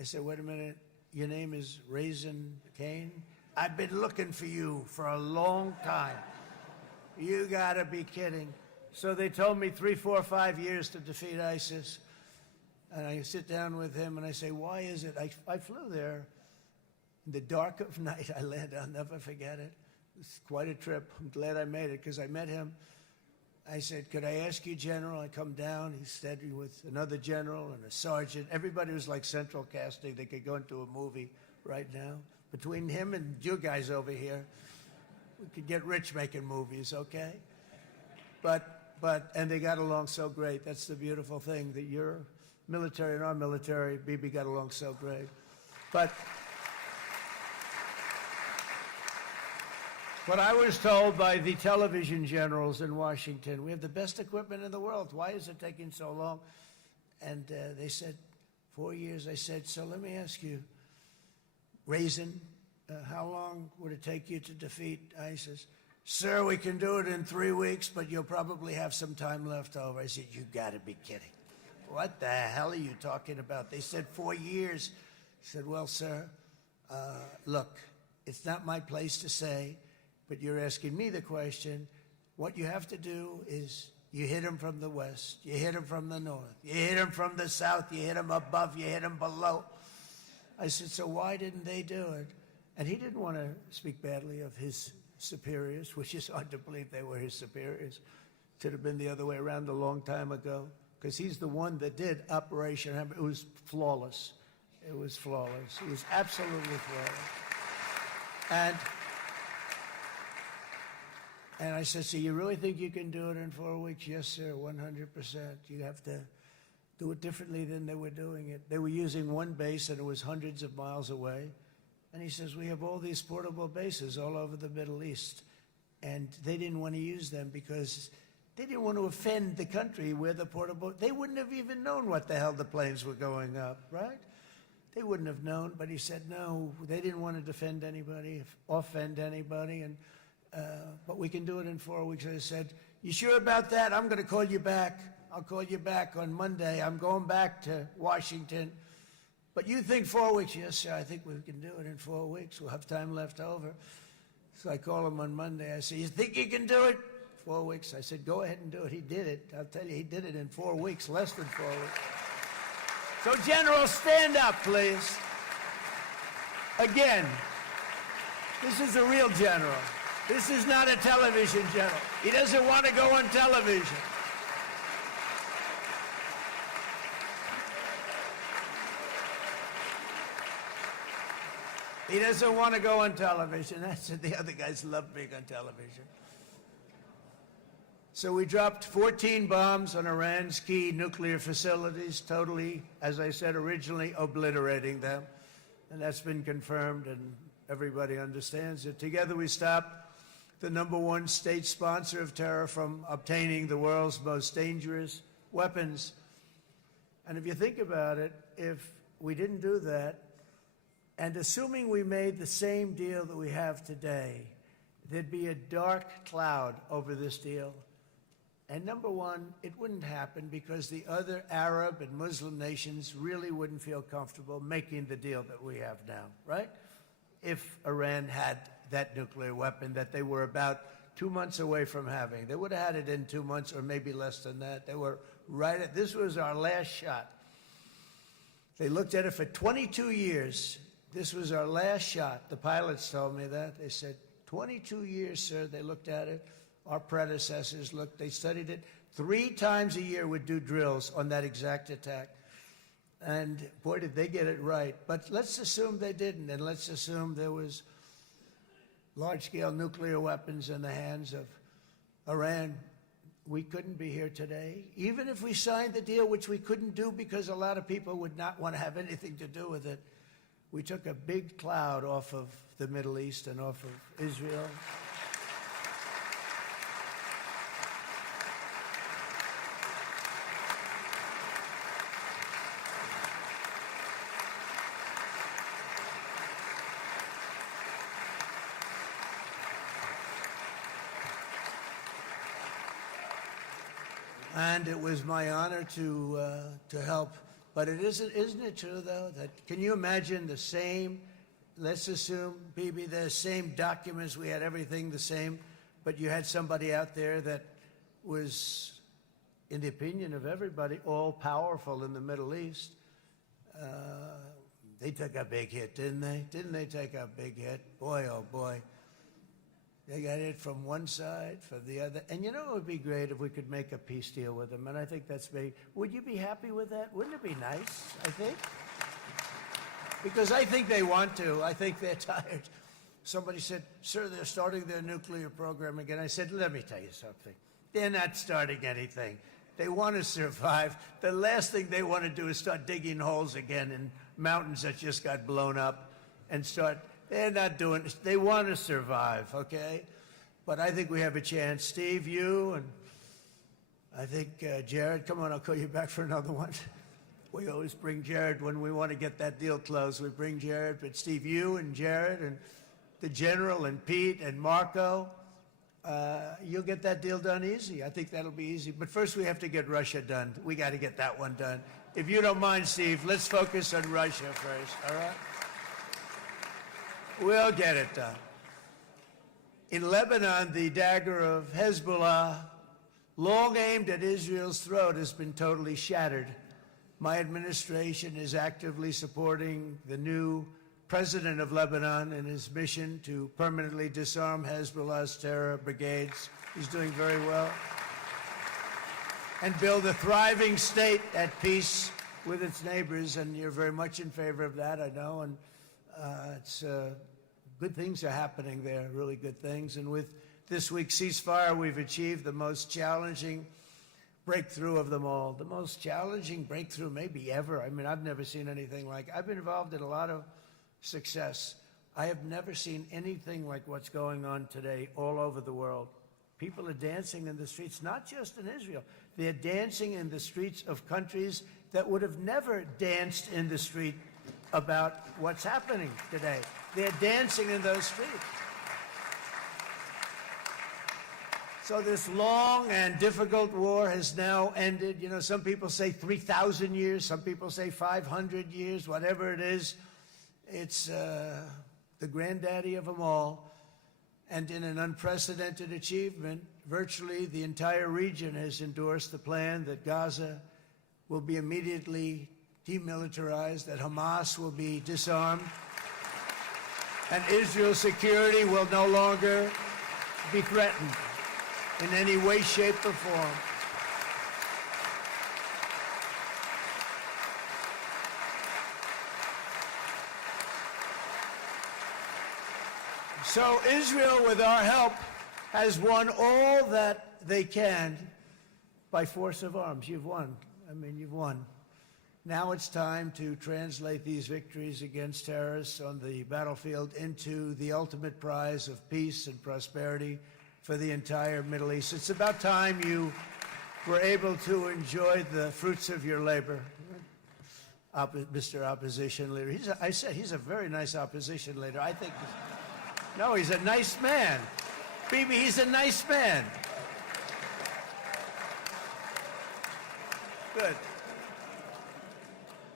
I said, wait a minute, your name is Raisin Cain? I've been looking for you for a long time. You gotta be kidding. So they told me 3, 4, 5 years to defeat ISIS. And I sit down with him and I say, why is it? I flew there in the dark of night. I landed, I'll never forget it. It was quite a trip. I'm glad I made it because I met him. I said, could I ask you, General? I come down. He's standing with another general and a sergeant. Everybody was like central casting. They could go into a movie right now. Between him and you guys over here, we could get rich making movies, okay? And they got along so great. That's the beautiful thing, that your military and our military, Bibi, got along so great. But what I was told by the television generals in Washington, we have the best equipment in the world. Why is it taking so long? And they said, 4 years. I said, so let me ask you, Raisin, how long would it take you to defeat ISIS? Sir, we can do it in 3 weeks, but you'll probably have some time left over. I said, you gotta be kidding. What the hell are you talking about? They said 4 years. I said, well, sir, look, it's not my place to say, but you're asking me the question. What you have to do is you hit him from the west, you hit him from the north, you hit him from the south, you hit him above, you hit him below. I said, so why didn't they do it? And he didn't want to speak badly of his superiors, which is hard to believe they were his superiors. It should have been the other way around a long time ago, because he's the one that did Operation Hammer. It was flawless. It was flawless. It was absolutely flawless. And I said, so you really think you can do it in 4 weeks? Yes, sir, 100%. You have to do it differently than they were doing it. They were using one base and it was hundreds of miles away. And he says, we have all these portable bases all over the Middle East. And they didn't want to use them because they didn't want to offend the country where the portable, they wouldn't have even known what the hell the planes were going up, right? They wouldn't have known, but he said, no, they didn't want to defend anybody, offend anybody, and but we can do it in 4 weeks. I said, you sure about that? I'm going to call you back. I'll call you back on Monday. I'm going back to Washington. But you think 4 weeks? Yes, sir, I think we can do it in 4 weeks. We'll have time left over. So I call him on Monday. I said, you think you can do it? 4 weeks. I said, go ahead and do it. He did it. I'll tell you, he did it in 4 weeks, less than 4 weeks. So, General, stand up, please. Again, this is a real general. This is not a television general. He doesn't want to go on television. He doesn't want to go on television. That's it. The other guys love being on television. So we dropped 14 bombs on Iran's key nuclear facilities, totally, as I said originally, obliterating them. And that's been confirmed, and everybody understands it. Together we stopped the #1 state sponsor of terror from obtaining the world's most dangerous weapons. And if you think about it, if we didn't do that, and assuming we made the same deal that we have today, there'd be a dark cloud over this deal. And #1, it wouldn't happen because the other Arab and Muslim nations really wouldn't feel comfortable making the deal that we have now, right? If Iran had that nuclear weapon that they were about 2 months away from having. They would have had it in 2 months or maybe less than that. They were right at, this was our last shot. They looked at it for 22 years. This was our last shot. The pilots told me that. They said, 22 years, sir, they looked at it. Our predecessors looked, they studied it. 3 times a year would do drills on that exact attack. And boy, did they get it right. But let's assume they didn't, and let's assume there was large-scale nuclear weapons in the hands of Iran. We couldn't be here today. Even if we signed the deal, which we couldn't do because a lot of people would not want to have anything to do with it, we took a big cloud off of the Middle East and off of Israel. And it was my honor to help. But isn't it true, though, that can you imagine the same, let's assume, Bibi, the same documents, we had everything the same, but you had somebody out there that was, in the opinion of everybody, all-powerful in the Middle East. They took a big hit, didn't they? Didn't they take a big hit? Boy, oh boy. They got it from one side, from the other. And you know, it would be great if we could make a peace deal with them. And I think that's big. Would you be happy with that? Wouldn't it be nice, I think? Because I think they want to. I think they're tired. Somebody said, sir, they're starting their nuclear program again. I said, let me tell you something. They're not starting anything. They want to survive. The last thing they want to do is start digging holes again in mountains that just got blown up and start. They're not doing it. They want to survive, okay? But I think we have a chance. Steve, you, and I think Jared, come on, I'll call you back for another one. We always bring Jared when we want to get that deal closed. We bring Jared, but Steve, you and Jared and the General and Pete and Marco, you'll get that deal done easy. I think that'll be easy. But first we have to get Russia done. We got to get that one done. If you don't mind, Steve, let's focus on Russia first, all right? We'll get it done. In Lebanon, the dagger of Hezbollah, long aimed at Israel's throat, has been totally shattered. My administration is actively supporting the new president of Lebanon in his mission to permanently disarm Hezbollah's terror brigades. He's doing very well. And build a thriving state at peace with its neighbors, and you're very much in favor of that, I know, and it's good things are happening there, really good things. And with this week's ceasefire, we've achieved the most challenging breakthrough of them all, the most challenging breakthrough maybe ever. I mean, I've never seen anything like it. I've been involved in a lot of success. I have never seen anything like what's going on today all over the world. People are dancing in the streets, not just in Israel. They're dancing in the streets of countries that would have never danced in the street about what's happening today. They're dancing in those streets. So this long and difficult war has now ended. You know, some people say 3,000 years, some people say 500 years, whatever it is. It's the granddaddy of them all. And in an unprecedented achievement, virtually the entire region has endorsed the plan that Gaza will be immediately demilitarized, that Hamas will be disarmed, and Israel's security will no longer be threatened in any way, shape, or form. So Israel, with our help, has won all that they can by force of arms. You've won. I mean, you've won. Now it's time to translate these victories against terrorists on the battlefield into the ultimate prize of peace and prosperity for the entire Middle East. It's about time you were able to enjoy the fruits of your labor. Mr. Opposition Leader. I said he's a very nice opposition leader. I think, no, he's a nice man. Bibi, he's a nice man. Good.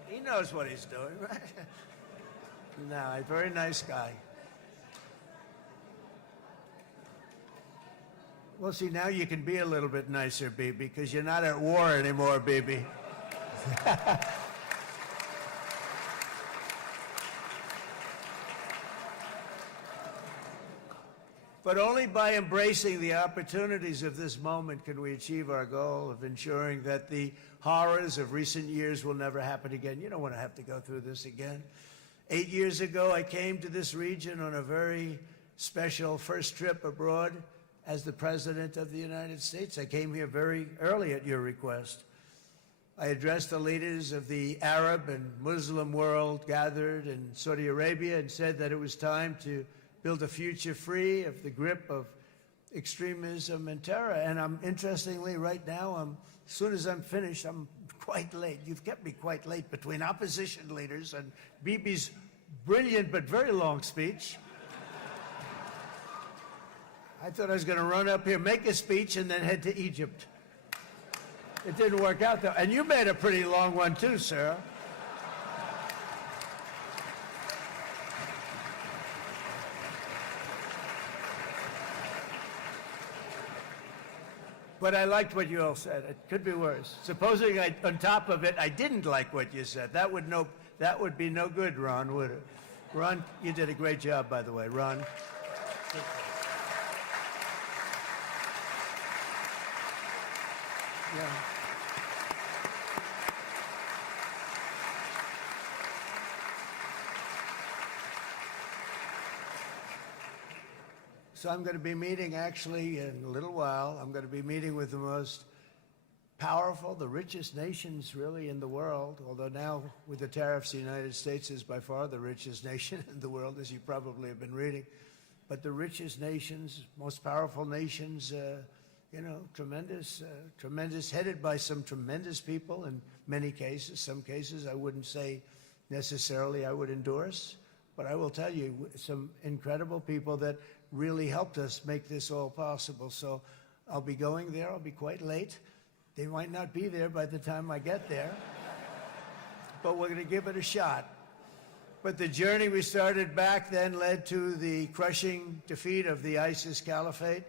He knows what he's doing, right? No, a very nice guy. Well, see, now you can be a little bit nicer, Bibi, because you're not at war anymore, Bibi. But only by embracing the opportunities of this moment can we achieve our goal of ensuring that the horrors of recent years will never happen again. You don't want to have to go through this again. 8 years ago, I came to this region on a very special first trip abroad as the President of the United States. I came here very early at your request. I addressed the leaders of the Arab and Muslim world gathered in Saudi Arabia and said that it was time to build a future free of the grip of extremism and terror. And interestingly, right now, as soon as I'm finished, I'm quite late. You've kept me quite late between opposition leaders and Bibi's brilliant but very long speech. I thought I was going to run up here, make a speech, and then head to Egypt. It didn't work out, though. And you made a pretty long one, too, Sarah. But I liked what you all said. It could be worse. Supposing on top of it, I didn't like what you said. That would be no good, Ron, would it? Ron, you did a great job, by the way, Ron. Yeah. So I'm going to be meeting, actually, in a little while, I'm going to be meeting with the most powerful, the richest nations, really, in the world, although now, with the tariffs, the United States is by far the richest nation in the world, as you probably have been reading. But the richest nations, most powerful nations, you know, tremendous, headed by some tremendous people in many cases. Some cases I wouldn't say necessarily I would endorse, but I will tell you, some incredible people that really helped us make this all possible. So I'll be going there. I'll be quite late. They might not be there by the time I get there, but we're going to give it a shot. But the journey we started back then led to the crushing defeat of the ISIS caliphate,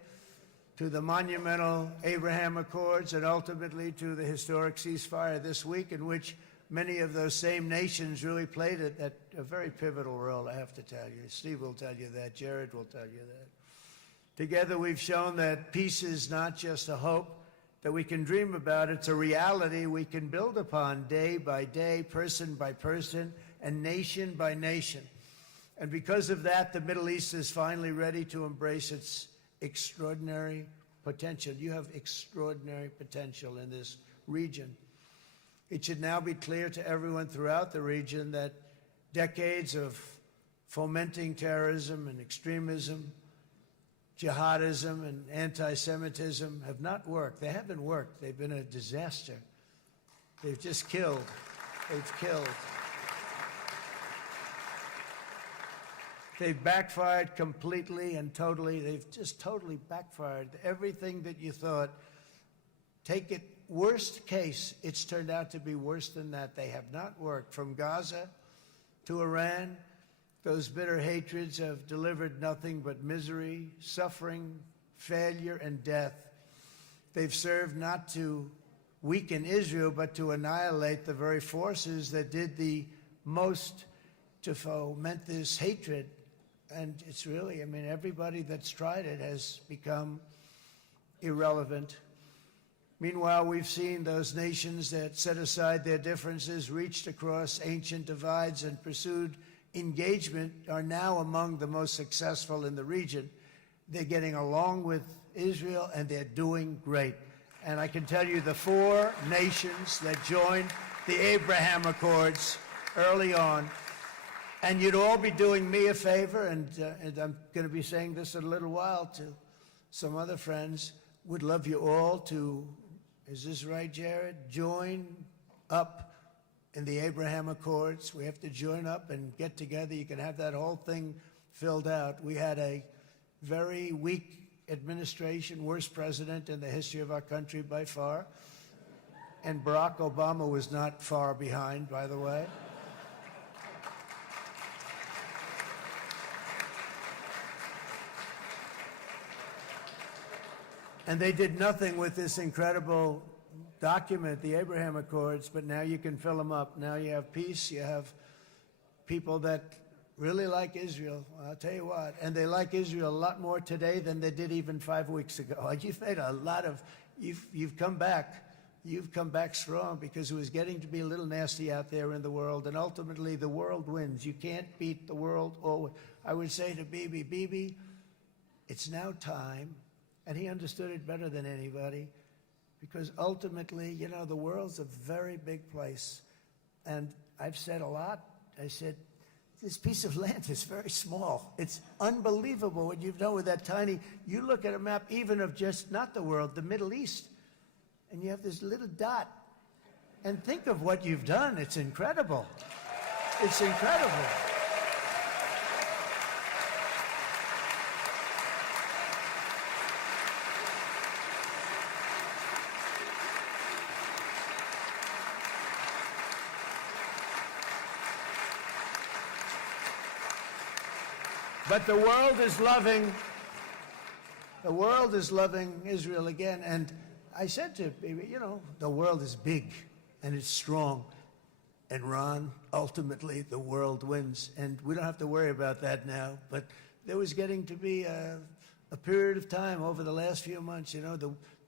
to the monumental Abraham Accords, and ultimately to the historic ceasefire this week, in which many of those same nations really played a very pivotal role, I have to tell you. Steve will tell you that. Jared will tell you that. Together, we've shown that peace is not just a hope that we can dream about. It's a reality we can build upon day by day, person by person, and nation by nation. And because of that, the Middle East is finally ready to embrace its extraordinary potential. You have extraordinary potential in this region. It should now be clear to everyone throughout the region that decades of fomenting terrorism and extremism, jihadism and anti-Semitism have not worked. They haven't worked. They've been a disaster. They've just killed. They've killed. They've backfired completely and totally. They've just totally backfired. Everything that you thought, take it worst case, it's turned out to be worse than that. They have not worked. From Gaza to Iran, those bitter hatreds have delivered nothing but misery, suffering, failure, and death. They've served not to weaken Israel, but to annihilate the very forces that did the most to foment this hatred. And it's really, I mean, everybody that's tried it has become irrelevant. Meanwhile, we've seen those nations that set aside their differences, reached across ancient divides, and pursued engagement are now among the most successful in the region. They're getting along with Israel, and they're doing great. And I can tell you the 4 nations that joined the Abraham Accords early on, and you'd all be doing me a favor, and I'm going to be saying this in a little while to some other friends, would love you all to, is this right, Jared? Join up in the Abraham Accords. We have to join up and get together. You can have that whole thing filled out. We had a very weak administration, worst president in the history of our country by far. And Barack Obama was not far behind, by the way. And they did nothing with this incredible document, the Abraham Accords, but now you can fill them up. Now you have peace, you have people that really like Israel. I'll tell you what, and they like Israel a lot more today than they did even 5 weeks ago. You've made a lot of, you've come back. You've come back strong, because it was getting to be a little nasty out there in the world, and ultimately the world wins. You can't beat the world always. I would say to Bibi, it's now time, and he understood it better than anybody, because ultimately, you know, the world's a very big place. And I've said a lot. I said, this piece of land is very small. It's unbelievable what you've done with that tiny, you look at a map even of just, not the world, the Middle East, and you have this little dot. And think of what you've done. It's incredible. It's incredible. But the world is loving Israel again. And I said to Bibi, you know, the world is big and it's strong. And Ron, ultimately, the world wins. And we don't have to worry about that now. But there was getting to be a period of time over the last few months, you know,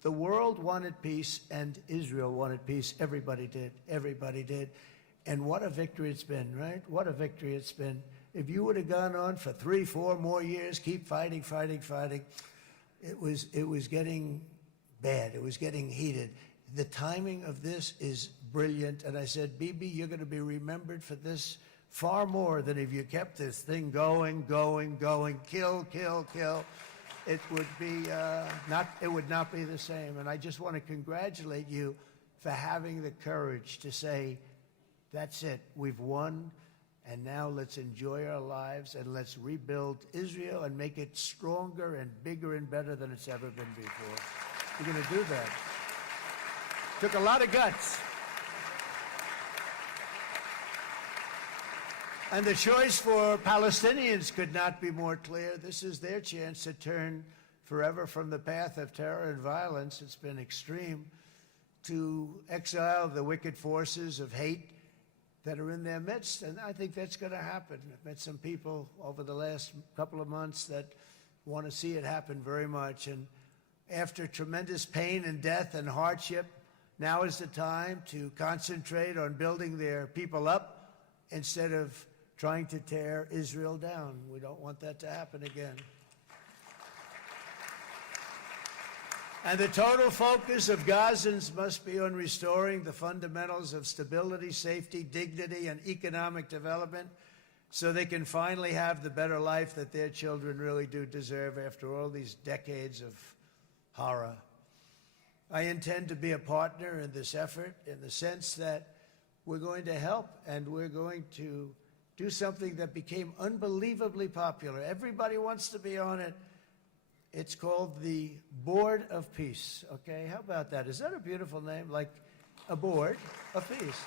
the world wanted peace and Israel wanted peace. Everybody did. Everybody did. And what a victory it's been, right? What a victory it's been. If you would have gone on for 3, 4 more years, keep fighting, it was getting bad. It was getting heated. The timing of this is brilliant. And I said, Bibi, you're going to be remembered for this far more than if you kept this thing going, kill. It would be it would not be the same. And I just want to congratulate you for having the courage to say, that's it, we've won. And now let's enjoy our lives and let's rebuild Israel and make it stronger and bigger and better than it's ever been before. We're going to do that. Took a lot of guts. And the choice for Palestinians could not be more clear. This is their chance to turn forever from the path of terror and violence. It's been extreme, to exile the wicked forces of hate that are in their midst, and I think that's going to happen. I've met some people over the last couple of months that want to see it happen very much, and after tremendous pain and death and hardship, now is the time to concentrate on building their people up instead of trying to tear Israel down. We don't want that to happen again. And the total focus of Gazans must be on restoring the fundamentals of stability, safety, dignity, and economic development so they can finally have the better life that their children really do deserve after all these decades of horror. I intend to be a partner in this effort in the sense that we're going to help and we're going to do something that became unbelievably popular. Everybody wants to be on it. It's called the Board of Peace, okay? How about that? Is that a beautiful name? Like a board of peace.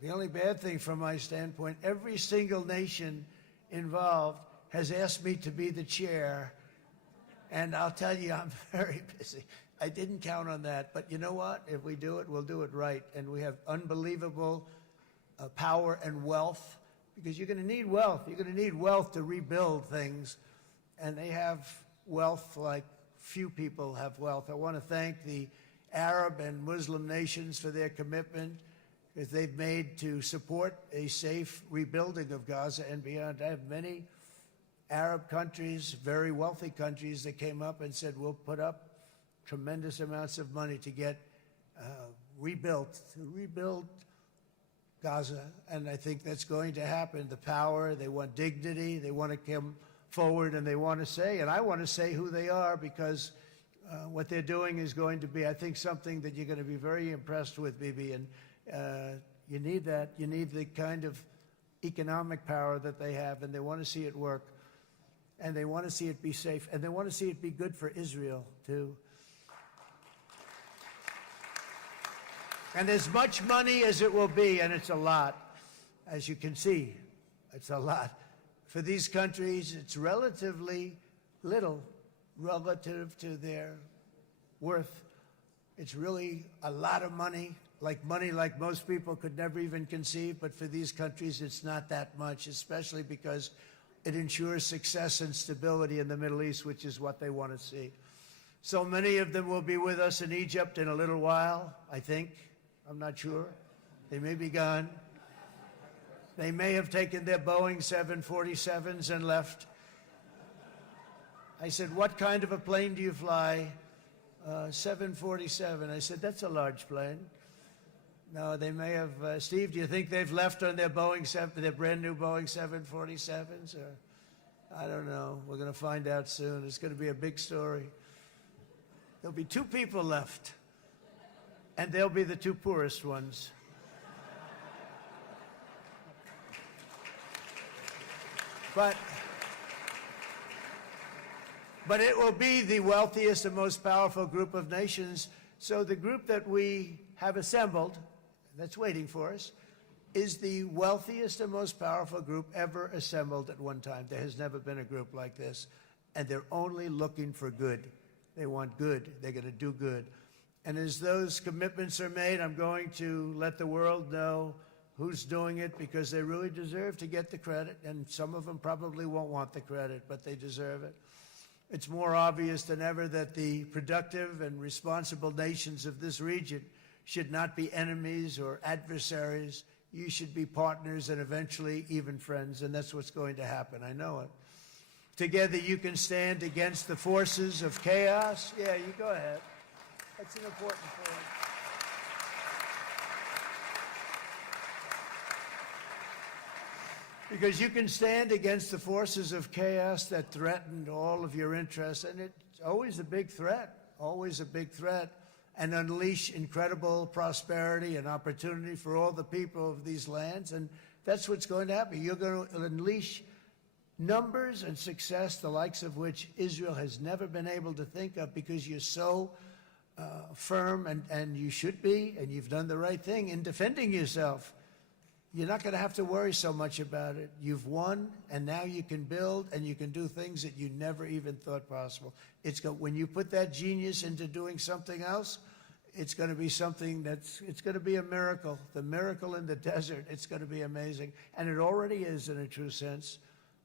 The only bad thing from my standpoint, every single nation involved has asked me to be the chair, and I'll tell you, I'm very busy. I didn't count on that, but you know what? If we do it, we'll do it right, and we have unbelievable power and wealth, because you're going to need wealth. You're going to need wealth to rebuild things, and they have wealth like few people have wealth. I want to thank the Arab and Muslim nations for their commitment that they've made to support a safe rebuilding of Gaza and beyond. I have many Arab countries, very wealthy countries, that came up and said, we'll put up tremendous amounts of money to get rebuild Gaza, and I think that's going to happen. The power, they want dignity, they want to come forward, and they want to say, and I want to say who they are, because what they're doing is going to be, I think, something that you're going to be very impressed with, Bibi, and you need that. You need the kind of economic power that they have, and they want to see it work, and they want to see it be safe, and they want to see it be good for Israel, too. And as much money as it will be, and it's a lot, as you can see, it's a lot. For these countries, it's relatively little relative to their worth. It's really a lot of money like most people could never even conceive, but for these countries, it's not that much, especially because it ensures success and stability in the Middle East, which is what they want to see. So many of them will be with us in Egypt in a little while, I think. I'm not sure. They may be gone. They may have taken their Boeing 747s and left. I said, what kind of a plane do you fly? 747. I said, that's a large plane. No, they may have. Steve, do you think they've left on their their brand new Boeing 747s? Or I don't know. We're going to find out soon. It's going to be a big story. There'll be 2 people left. And they'll be the 2 poorest ones. But it will be the wealthiest and most powerful group of nations. So the group that we have assembled, that's waiting for us, is the wealthiest and most powerful group ever assembled at one time. There has never been a group like this. And they're only looking for good. They want good. They're going to do good. And as those commitments are made, I'm going to let the world know who's doing it, because they really deserve to get the credit, and some of them probably won't want the credit, but they deserve it. It's more obvious than ever that the productive and responsible nations of this region should not be enemies or adversaries. You should be partners and eventually even friends, and that's what's going to happen. I know it. Together you can stand against the forces of chaos. Yeah, you go ahead. That's an important point. Because you can stand against the forces of chaos that threatened all of your interests, and it's always a big threat, and unleash incredible prosperity and opportunity for all the people of these lands, and that's what's going to happen. You're going to unleash numbers and success, the likes of which Israel has never been able to think of, because you're so firm, and you should be, and you've done the right thing in defending yourself. You're not going to have to worry so much about it. You've won, and now you can build, and you can do things that you never even thought possible. When you put that genius into doing something else, it's going to be something it's going to be a miracle. The miracle in the desert, it's going to be amazing. And it already is in a true sense.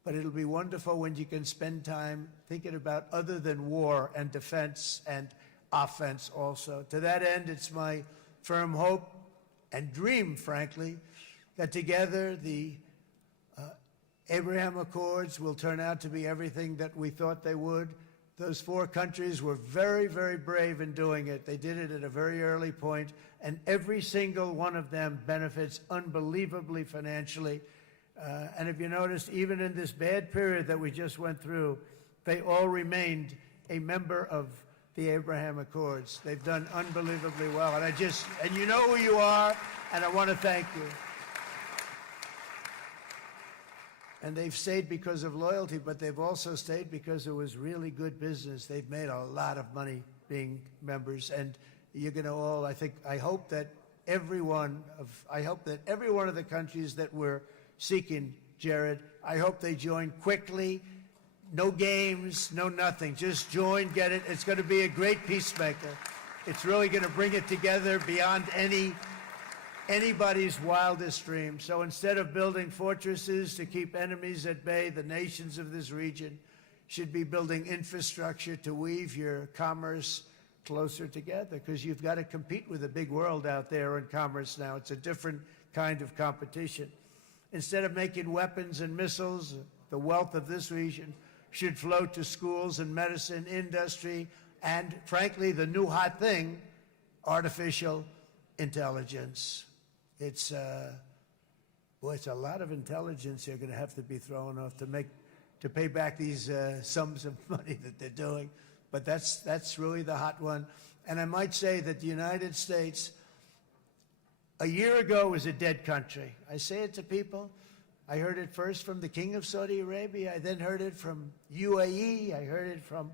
But it'll be wonderful when you can spend time thinking about other than war and defense and offense also. To that end, it's my firm hope and dream, frankly, that together the Abraham Accords will turn out to be everything that we thought they would. Those 4 countries were very, very brave in doing it. They did it at a very early point, and every single one of them benefits unbelievably financially. And if you notice, even in this bad period that we just went through, they all remained a member of the Abraham Accords. They've done unbelievably well. And you know who you are, and I want to thank you. And they've stayed because of loyalty, but they've also stayed because it was really good business. They've made a lot of money being members, and you're going to all, I hope that every one of the countries that we're seeking, Jared, I hope they join quickly. No games, no nothing. Just join, get it. It's going to be a great peacemaker. It's really going to bring it together beyond anybody's wildest dream. So instead of building fortresses to keep enemies at bay, the nations of this region should be building infrastructure to weave your commerce closer together, because you've got to compete with the big world out there in commerce now. It's a different kind of competition. Instead of making weapons and missiles, the wealth of this region should flow to schools and medicine, industry, and frankly, the new hot thing, artificial intelligence. It's a lot of intelligence you're going to have to be throwing off to pay back these sums of money that they're doing. But that's really the hot one. And I might say that the United States, a year ago, was a dead country. I say it to people. I heard it first from the King of Saudi Arabia. I then heard it from UAE. I heard it from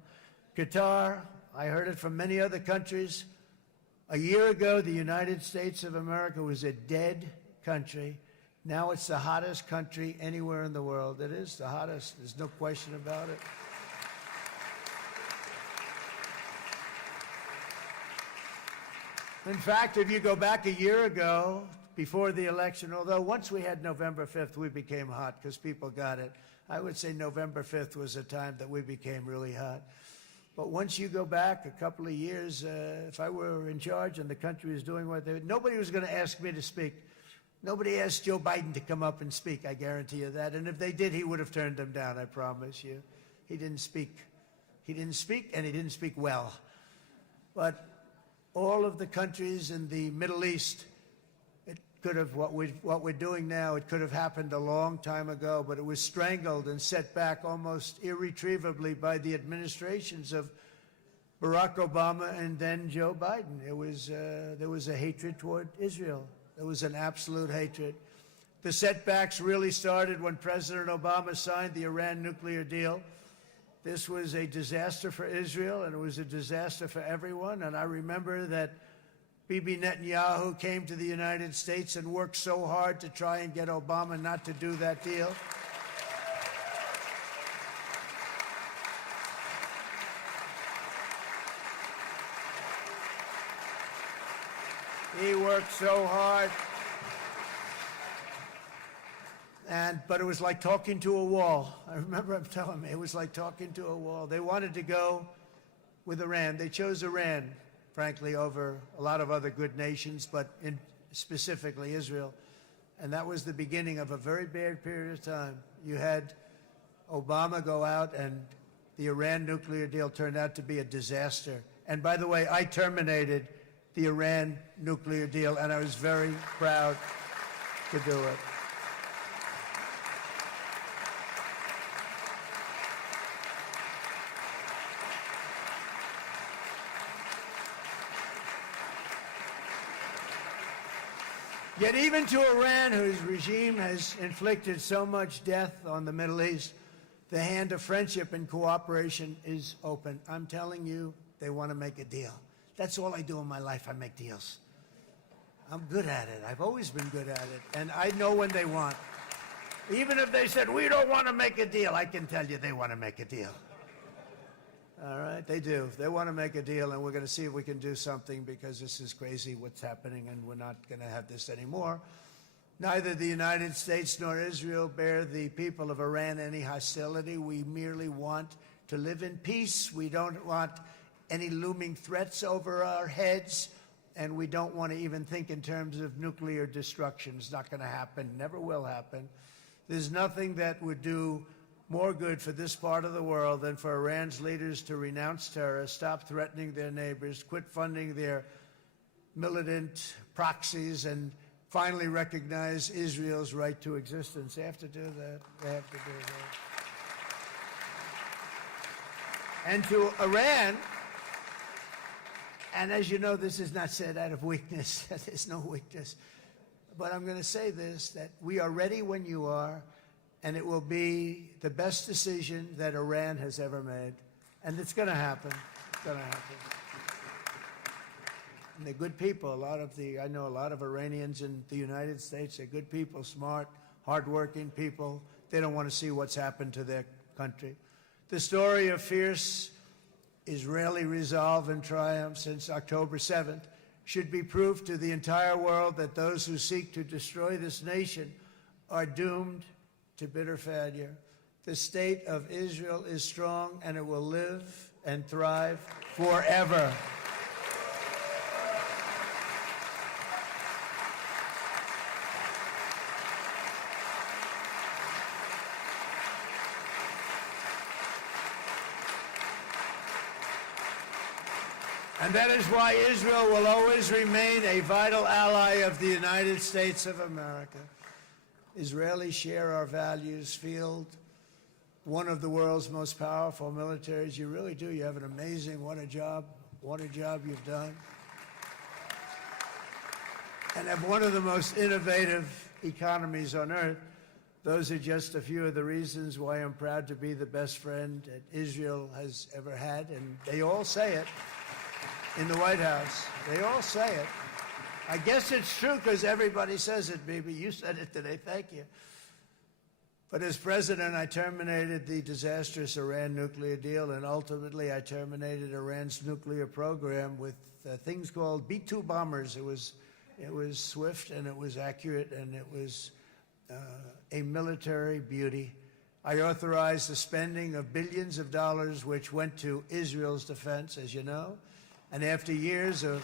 Qatar. I heard it from many other countries. A year ago, the United States of America was a dead country. Now it's the hottest country anywhere in the world. It is the hottest. There's no question about it. In fact, if you go back a year ago, before the election, although once we had November 5th, we became hot because people got it. I would say November 5th was a time that we became really hot. But once you go back a couple of years, if I were in charge and the country was doing what they were, nobody was going to ask me to speak. Nobody asked Joe Biden to come up and speak, I guarantee you that. And if they did, he would have turned them down, I promise you. He didn't speak. He didn't speak, and he didn't speak well. But all of the countries in the Middle East, it could have, what we're doing now, it could have happened a long time ago, but it was strangled and set back almost irretrievably by the administrations of Barack Obama and then Joe Biden. There was a hatred toward Israel. There was an absolute hatred. The setbacks really started when President Obama signed the Iran nuclear deal. This was a disaster for Israel, and it was a disaster for everyone. And I remember that Bibi Netanyahu came to the United States and worked so hard to try and get Obama not to do that deal. He worked so hard. But it was like talking to a wall. I remember him telling me it was like talking to a wall. They wanted to go with Iran. They chose Iran, frankly, over a lot of other good nations, but specifically Israel. And that was the beginning of a very bad period of time. You had Obama go out, and the Iran nuclear deal turned out to be a disaster. And by the way, I terminated the Iran nuclear deal, and I was very proud to do it. Yet even to Iran, whose regime has inflicted so much death on the Middle East, the hand of friendship and cooperation is open. I'm telling you, they want to make a deal. That's all I do in my life. I make deals. I'm good at it. I've always been good at it. And I know when they want. Even if they said, we don't want to make a deal, I can tell you they want to make a deal. All right, they do. They want to make a deal, and we're going to see if we can do something, because this is crazy what's happening, and we're not going to have this anymore. Neither the United States nor Israel bear the people of Iran any hostility. We merely want to live in peace. We don't want any looming threats over our heads, and we don't want to even think in terms of nuclear destruction. It's not going to happen, never will happen. There's nothing that would do more good for this part of the world than for Iran's leaders to renounce terror, stop threatening their neighbors, quit funding their militant proxies, and finally recognize Israel's right to existence. They have to do that. They have to do that. And to Iran, and as you know, this is not said out of weakness. There's no weakness. But I'm going to say this, that we are ready when you are, and it will be the best decision that Iran has ever made. And it's going to happen. It's going to happen. And they're good people. I know a lot of Iranians in the United States. They're good people, smart, hardworking people. They don't want to see what's happened to their country. The story of fierce Israeli resolve and triumph since October 7th should be proof to the entire world that those who seek to destroy this nation are doomed to bitter failure. The state of Israel is strong, and it will live and thrive forever. And that is why Israel will always remain a vital ally of the United States of America. Israelis share our values, field one of the world's most powerful militaries. You really do. You have an amazing, what a job you've done. And have one of the most innovative economies on earth. Those are just a few of the reasons why I'm proud to be the best friend that Israel has ever had. And they all say it. In the White House. They all say it. I guess it's true because everybody says it, Bibi. You said it today. Thank you. But as president, I terminated the disastrous Iran nuclear deal, and ultimately I terminated Iran's nuclear program with things called B-2 bombers. It was swift, and it was accurate, and it was a military beauty. I authorized the spending of billions of dollars, which went to Israel's defense, as you know. And after years of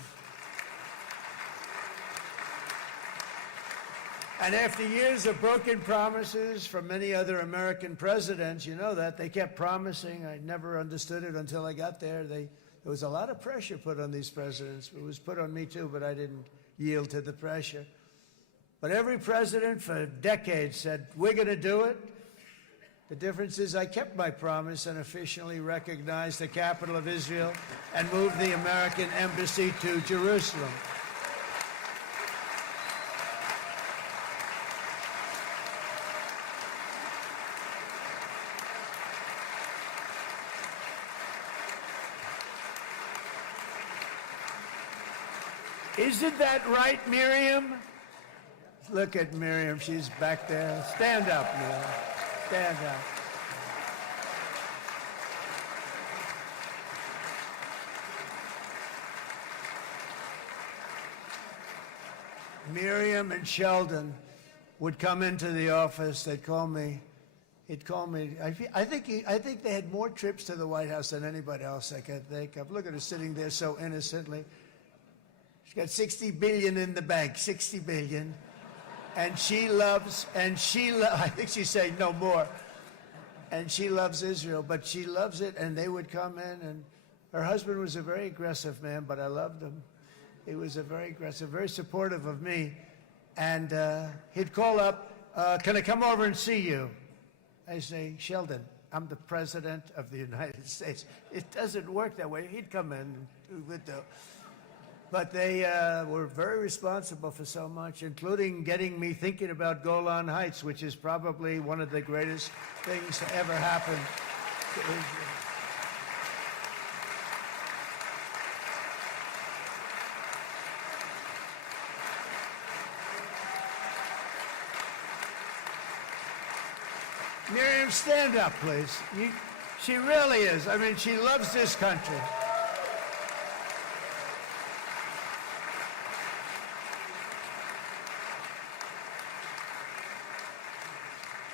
broken promises from many other American presidents, you know that, they kept promising. I never understood it until I got there. There was a lot of pressure put on these presidents. It was put on me too, but I didn't yield to the pressure. But every president for decades said, we're going to do it. The difference is I kept my promise and officially recognized the capital of Israel and moved the American embassy to Jerusalem. Isn't that right, Miriam? Look at Miriam. She's back there. Stand up, Miriam. Stand up. Miriam and Sheldon would come into the office. They'd call me. He'd call me. I think they had more trips to the White House than anybody else I can think of. Look at her sitting there so innocently. She's got $60 billion in the bank. $60 billion. And I think she's saying no more. And she loves Israel, but she loves it, and they would come in, and her husband was a very aggressive man, but I loved him. He was a very aggressive, very supportive of me. And he'd call up, can I come over and see you? I say, Sheldon, I'm the president of the United States. It doesn't work that way. He'd come in and we would do. But they were very responsible for so much, including getting me thinking about Golan Heights, which is probably one of the greatest things to ever happen to Israel. Miriam, stand up, please. She really is. I mean, she loves this country.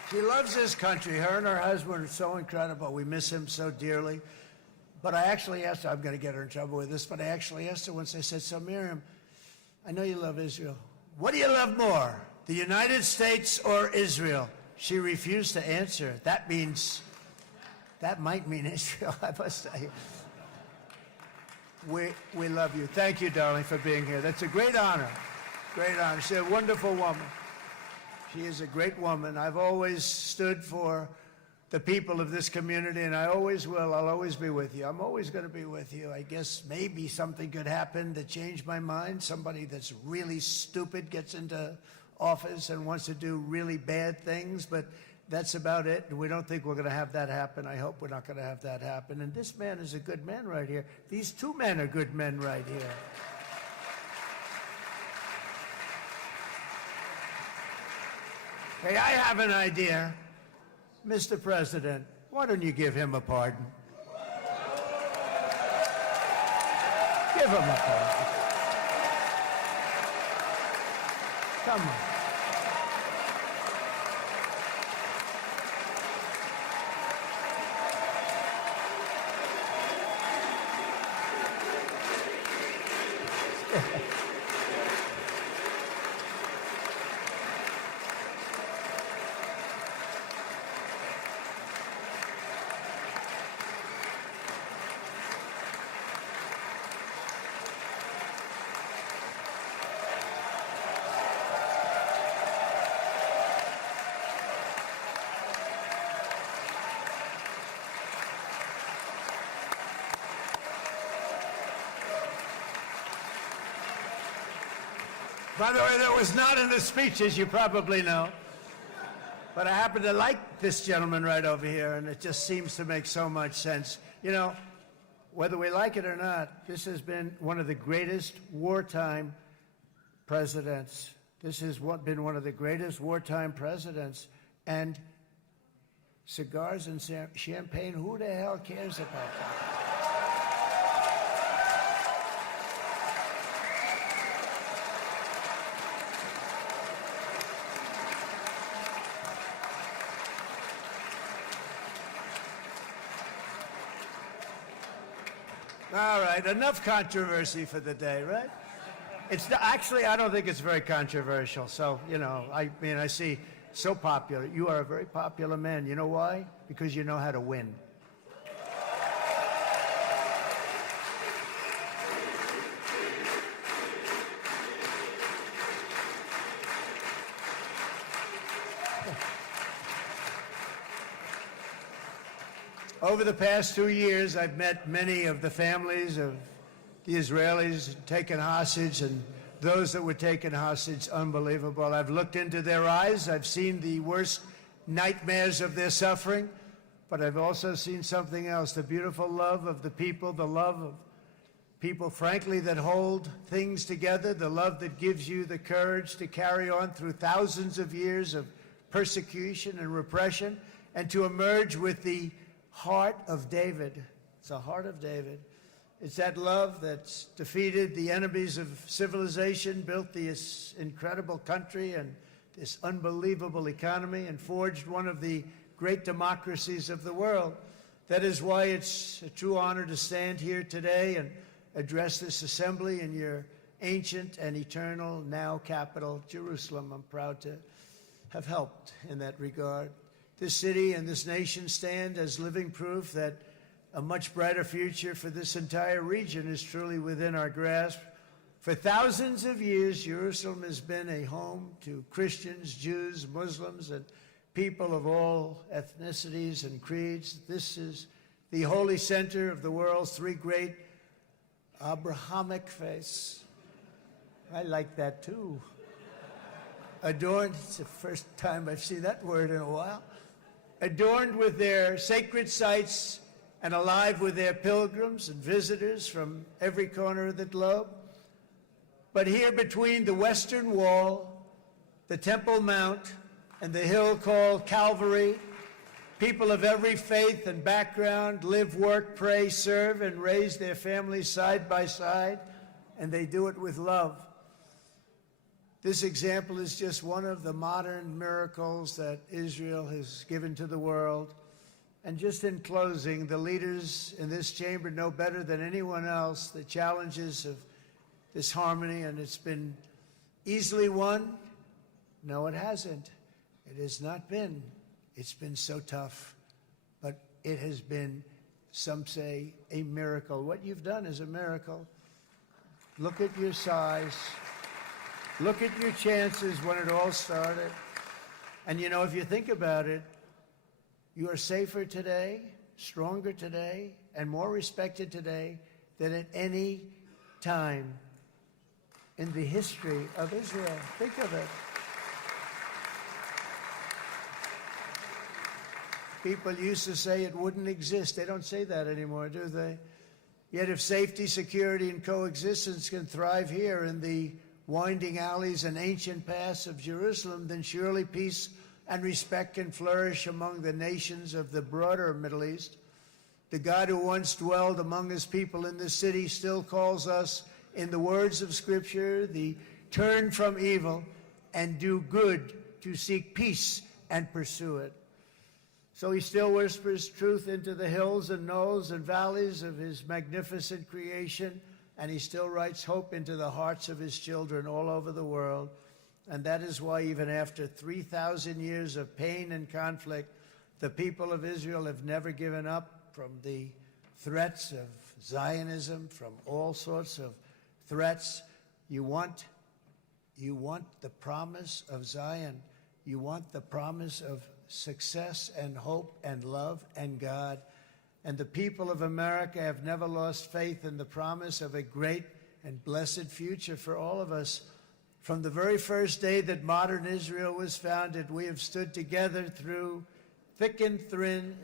She loves this country. Her and her husband are so incredible. We miss him so dearly. But I actually asked her, I'm going to get her in trouble with this, but I actually asked her once, I said, so Miriam, I know you love Israel. What do you love more, the United States or Israel? She refused to answer. That might mean Israel, I must say. We love you. Thank you, darling, for being here. That's a great honor. Great honor. She's a wonderful woman. She is a great woman. I've always stood for the people of this community, and I always will. I'll always be with you. I'm always going to be with you. I guess maybe something could happen to change my mind. Somebody that's really stupid gets into office and wants to do really bad things, but that's about it. And we don't think we're going to have that happen. I hope we're not going to have that happen. And this man is a good man right here. These two men are good men right here. Hey, I have an idea. Mr. President, why don't you give him a pardon? Give him a pardon. Come on. By the way, that was not in the speech, as you probably know. But I happen to like this gentleman right over here, and it just seems to make so much sense. You know, whether we like it or not, this has been one of the greatest wartime presidents. This has been one of the greatest wartime presidents. And cigars and champagne, who the hell cares about that? All right, enough controversy for the day, right? Actually, I don't think it's very controversial. So, you know, I mean, I see so popular. You are a very popular man. You know why? Because you know how to win. Over the past 2 years, I've met many of the families of the Israelis taken hostage and those that were taken hostage. Unbelievable. I've looked into their eyes. I've seen the worst nightmares of their suffering, but I've also seen something else, the beautiful love of the people, the love of people, frankly, that hold things together, the love that gives you the courage to carry on through thousands of years of persecution and repression and to emerge with the heart of David. It's the heart of David. It's that love that's defeated the enemies of civilization, built this incredible country and this unbelievable economy, and forged one of the great democracies of the world. That is why it's a true honor to stand here today and address this assembly in your ancient and eternal now capital, Jerusalem. I'm proud to have helped in that regard. This city and this nation stand as living proof that a much brighter future for this entire region is truly within our grasp. For thousands of years, Jerusalem has been a home to Christians, Jews, Muslims, and people of all ethnicities and creeds. This is the holy center of the world's three great Abrahamic faiths. I like that too. Adorned, it's the first time I've seen that word in a while. Adorned with their sacred sites and alive with their pilgrims and visitors from every corner of the globe. But here between the Western Wall, the Temple Mount, and the hill called Calvary, people of every faith and background live, work, pray, serve, and raise their families side by side, and they do it with love. This example is just one of the modern miracles that Israel has given to the world. And just in closing, the leaders in this chamber know better than anyone else the challenges of this harmony, and it's been easily won. No, it hasn't. It has not been. It's been so tough, but it has been, some say, a miracle. What you've done is a miracle. Look at your size. Look at your chances when it all started. And you know, if you think about it, you are safer today, stronger today, and more respected today than at any time in the history of Israel. Think of it. People used to say it wouldn't exist. They don't say that anymore, do they? Yet if safety, security, and coexistence can thrive here in the winding alleys and ancient paths of Jerusalem, then surely peace and respect can flourish among the nations of the broader Middle East. The God who once dwelled among his people in this city still calls us, in the words of Scripture, the turn from evil and do good, to seek peace and pursue it. So he still whispers truth into the hills and knolls and valleys of his magnificent creation, and he still writes hope into the hearts of his children all over the world. And that is why even after 3,000 years of pain and conflict, the people of Israel have never given up from the threats of Zionism, from all sorts of threats. You want the promise of Zion. You want the promise of success and hope and love and God. And the people of America have never lost faith in the promise of a great and blessed future for all of us. From the very first day that modern Israel was founded, we have stood together through thick and thin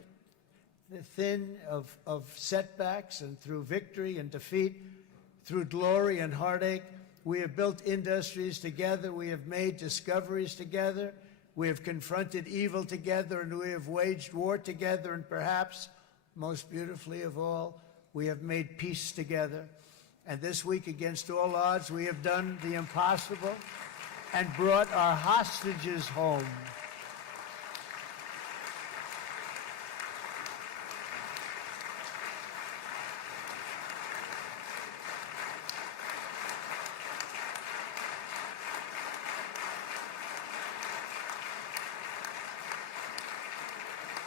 of setbacks, and through victory and defeat, through glory and heartache. We have built industries together. We have made discoveries together. We have confronted evil together, and we have waged war together, and perhaps, most beautifully of all, we have made peace together. And this week, against all odds, we have done the impossible and brought our hostages home.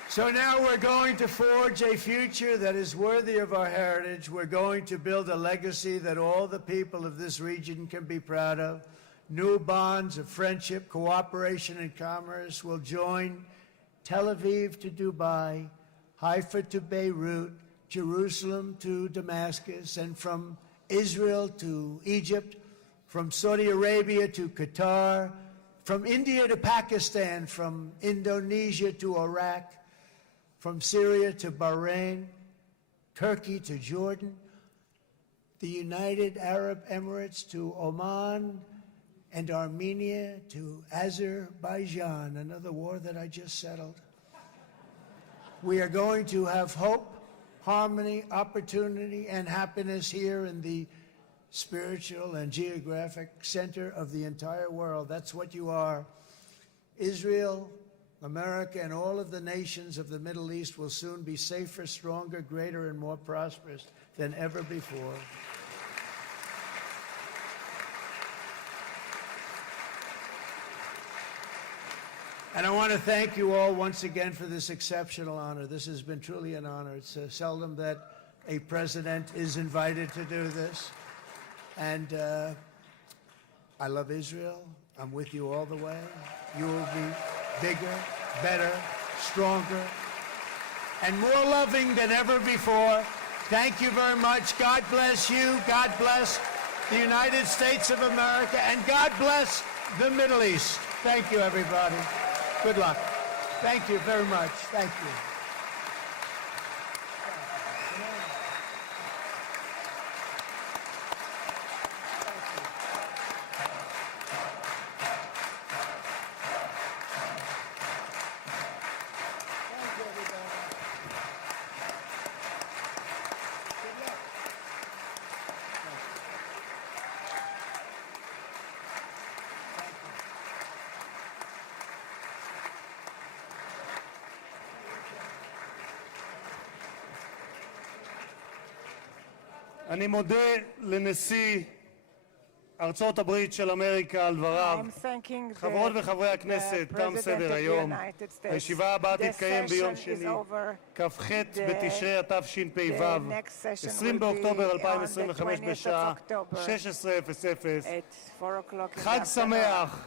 So now we're going to forge a future that is worthy of our heritage. We're going to build a legacy that all the people of this region can be proud of. New bonds of friendship, cooperation, and commerce will join Tel Aviv to Dubai, Haifa to Beirut, Jerusalem to Damascus, and from Israel to Egypt, from Saudi Arabia to Qatar, from India to Pakistan, from Indonesia to Iraq, from Syria to Bahrain, Turkey to Jordan, the United Arab Emirates to Oman, and Armenia to Azerbaijan, another war that I just settled. We are going to have hope, harmony, opportunity, and happiness here in the spiritual and geographic center of the entire world. That's what you are. Israel, America, and all of the nations of the Middle East will soon be safer, stronger, greater, and more prosperous than ever before. And I want to thank you all once again for this exceptional honor. This has been truly an honor. It's seldom that a president is invited to do this. And I love Israel. I'm with you all the way. You will be bigger, better, stronger, and more loving than ever before. Thank you very much. God bless you. God bless the United States of America. And God bless the Middle East. Thank you, everybody. Good luck. Thank you very much. Thank you. אני מודה לנשיא ארצות הברית של אמריקה על דבריו. I'm thanking חברות וחברי the הכנסת, תם President of סדר the היום. United States. הישיבה הבאה This תתקיים ביום session is שני, over. כ"ח בתשרי התשפ"ו, The next session 20 will be באוקטובר on the 2025 20th of בשעה October 16:00. at 4 o'clock in the חג afternoon. שמח.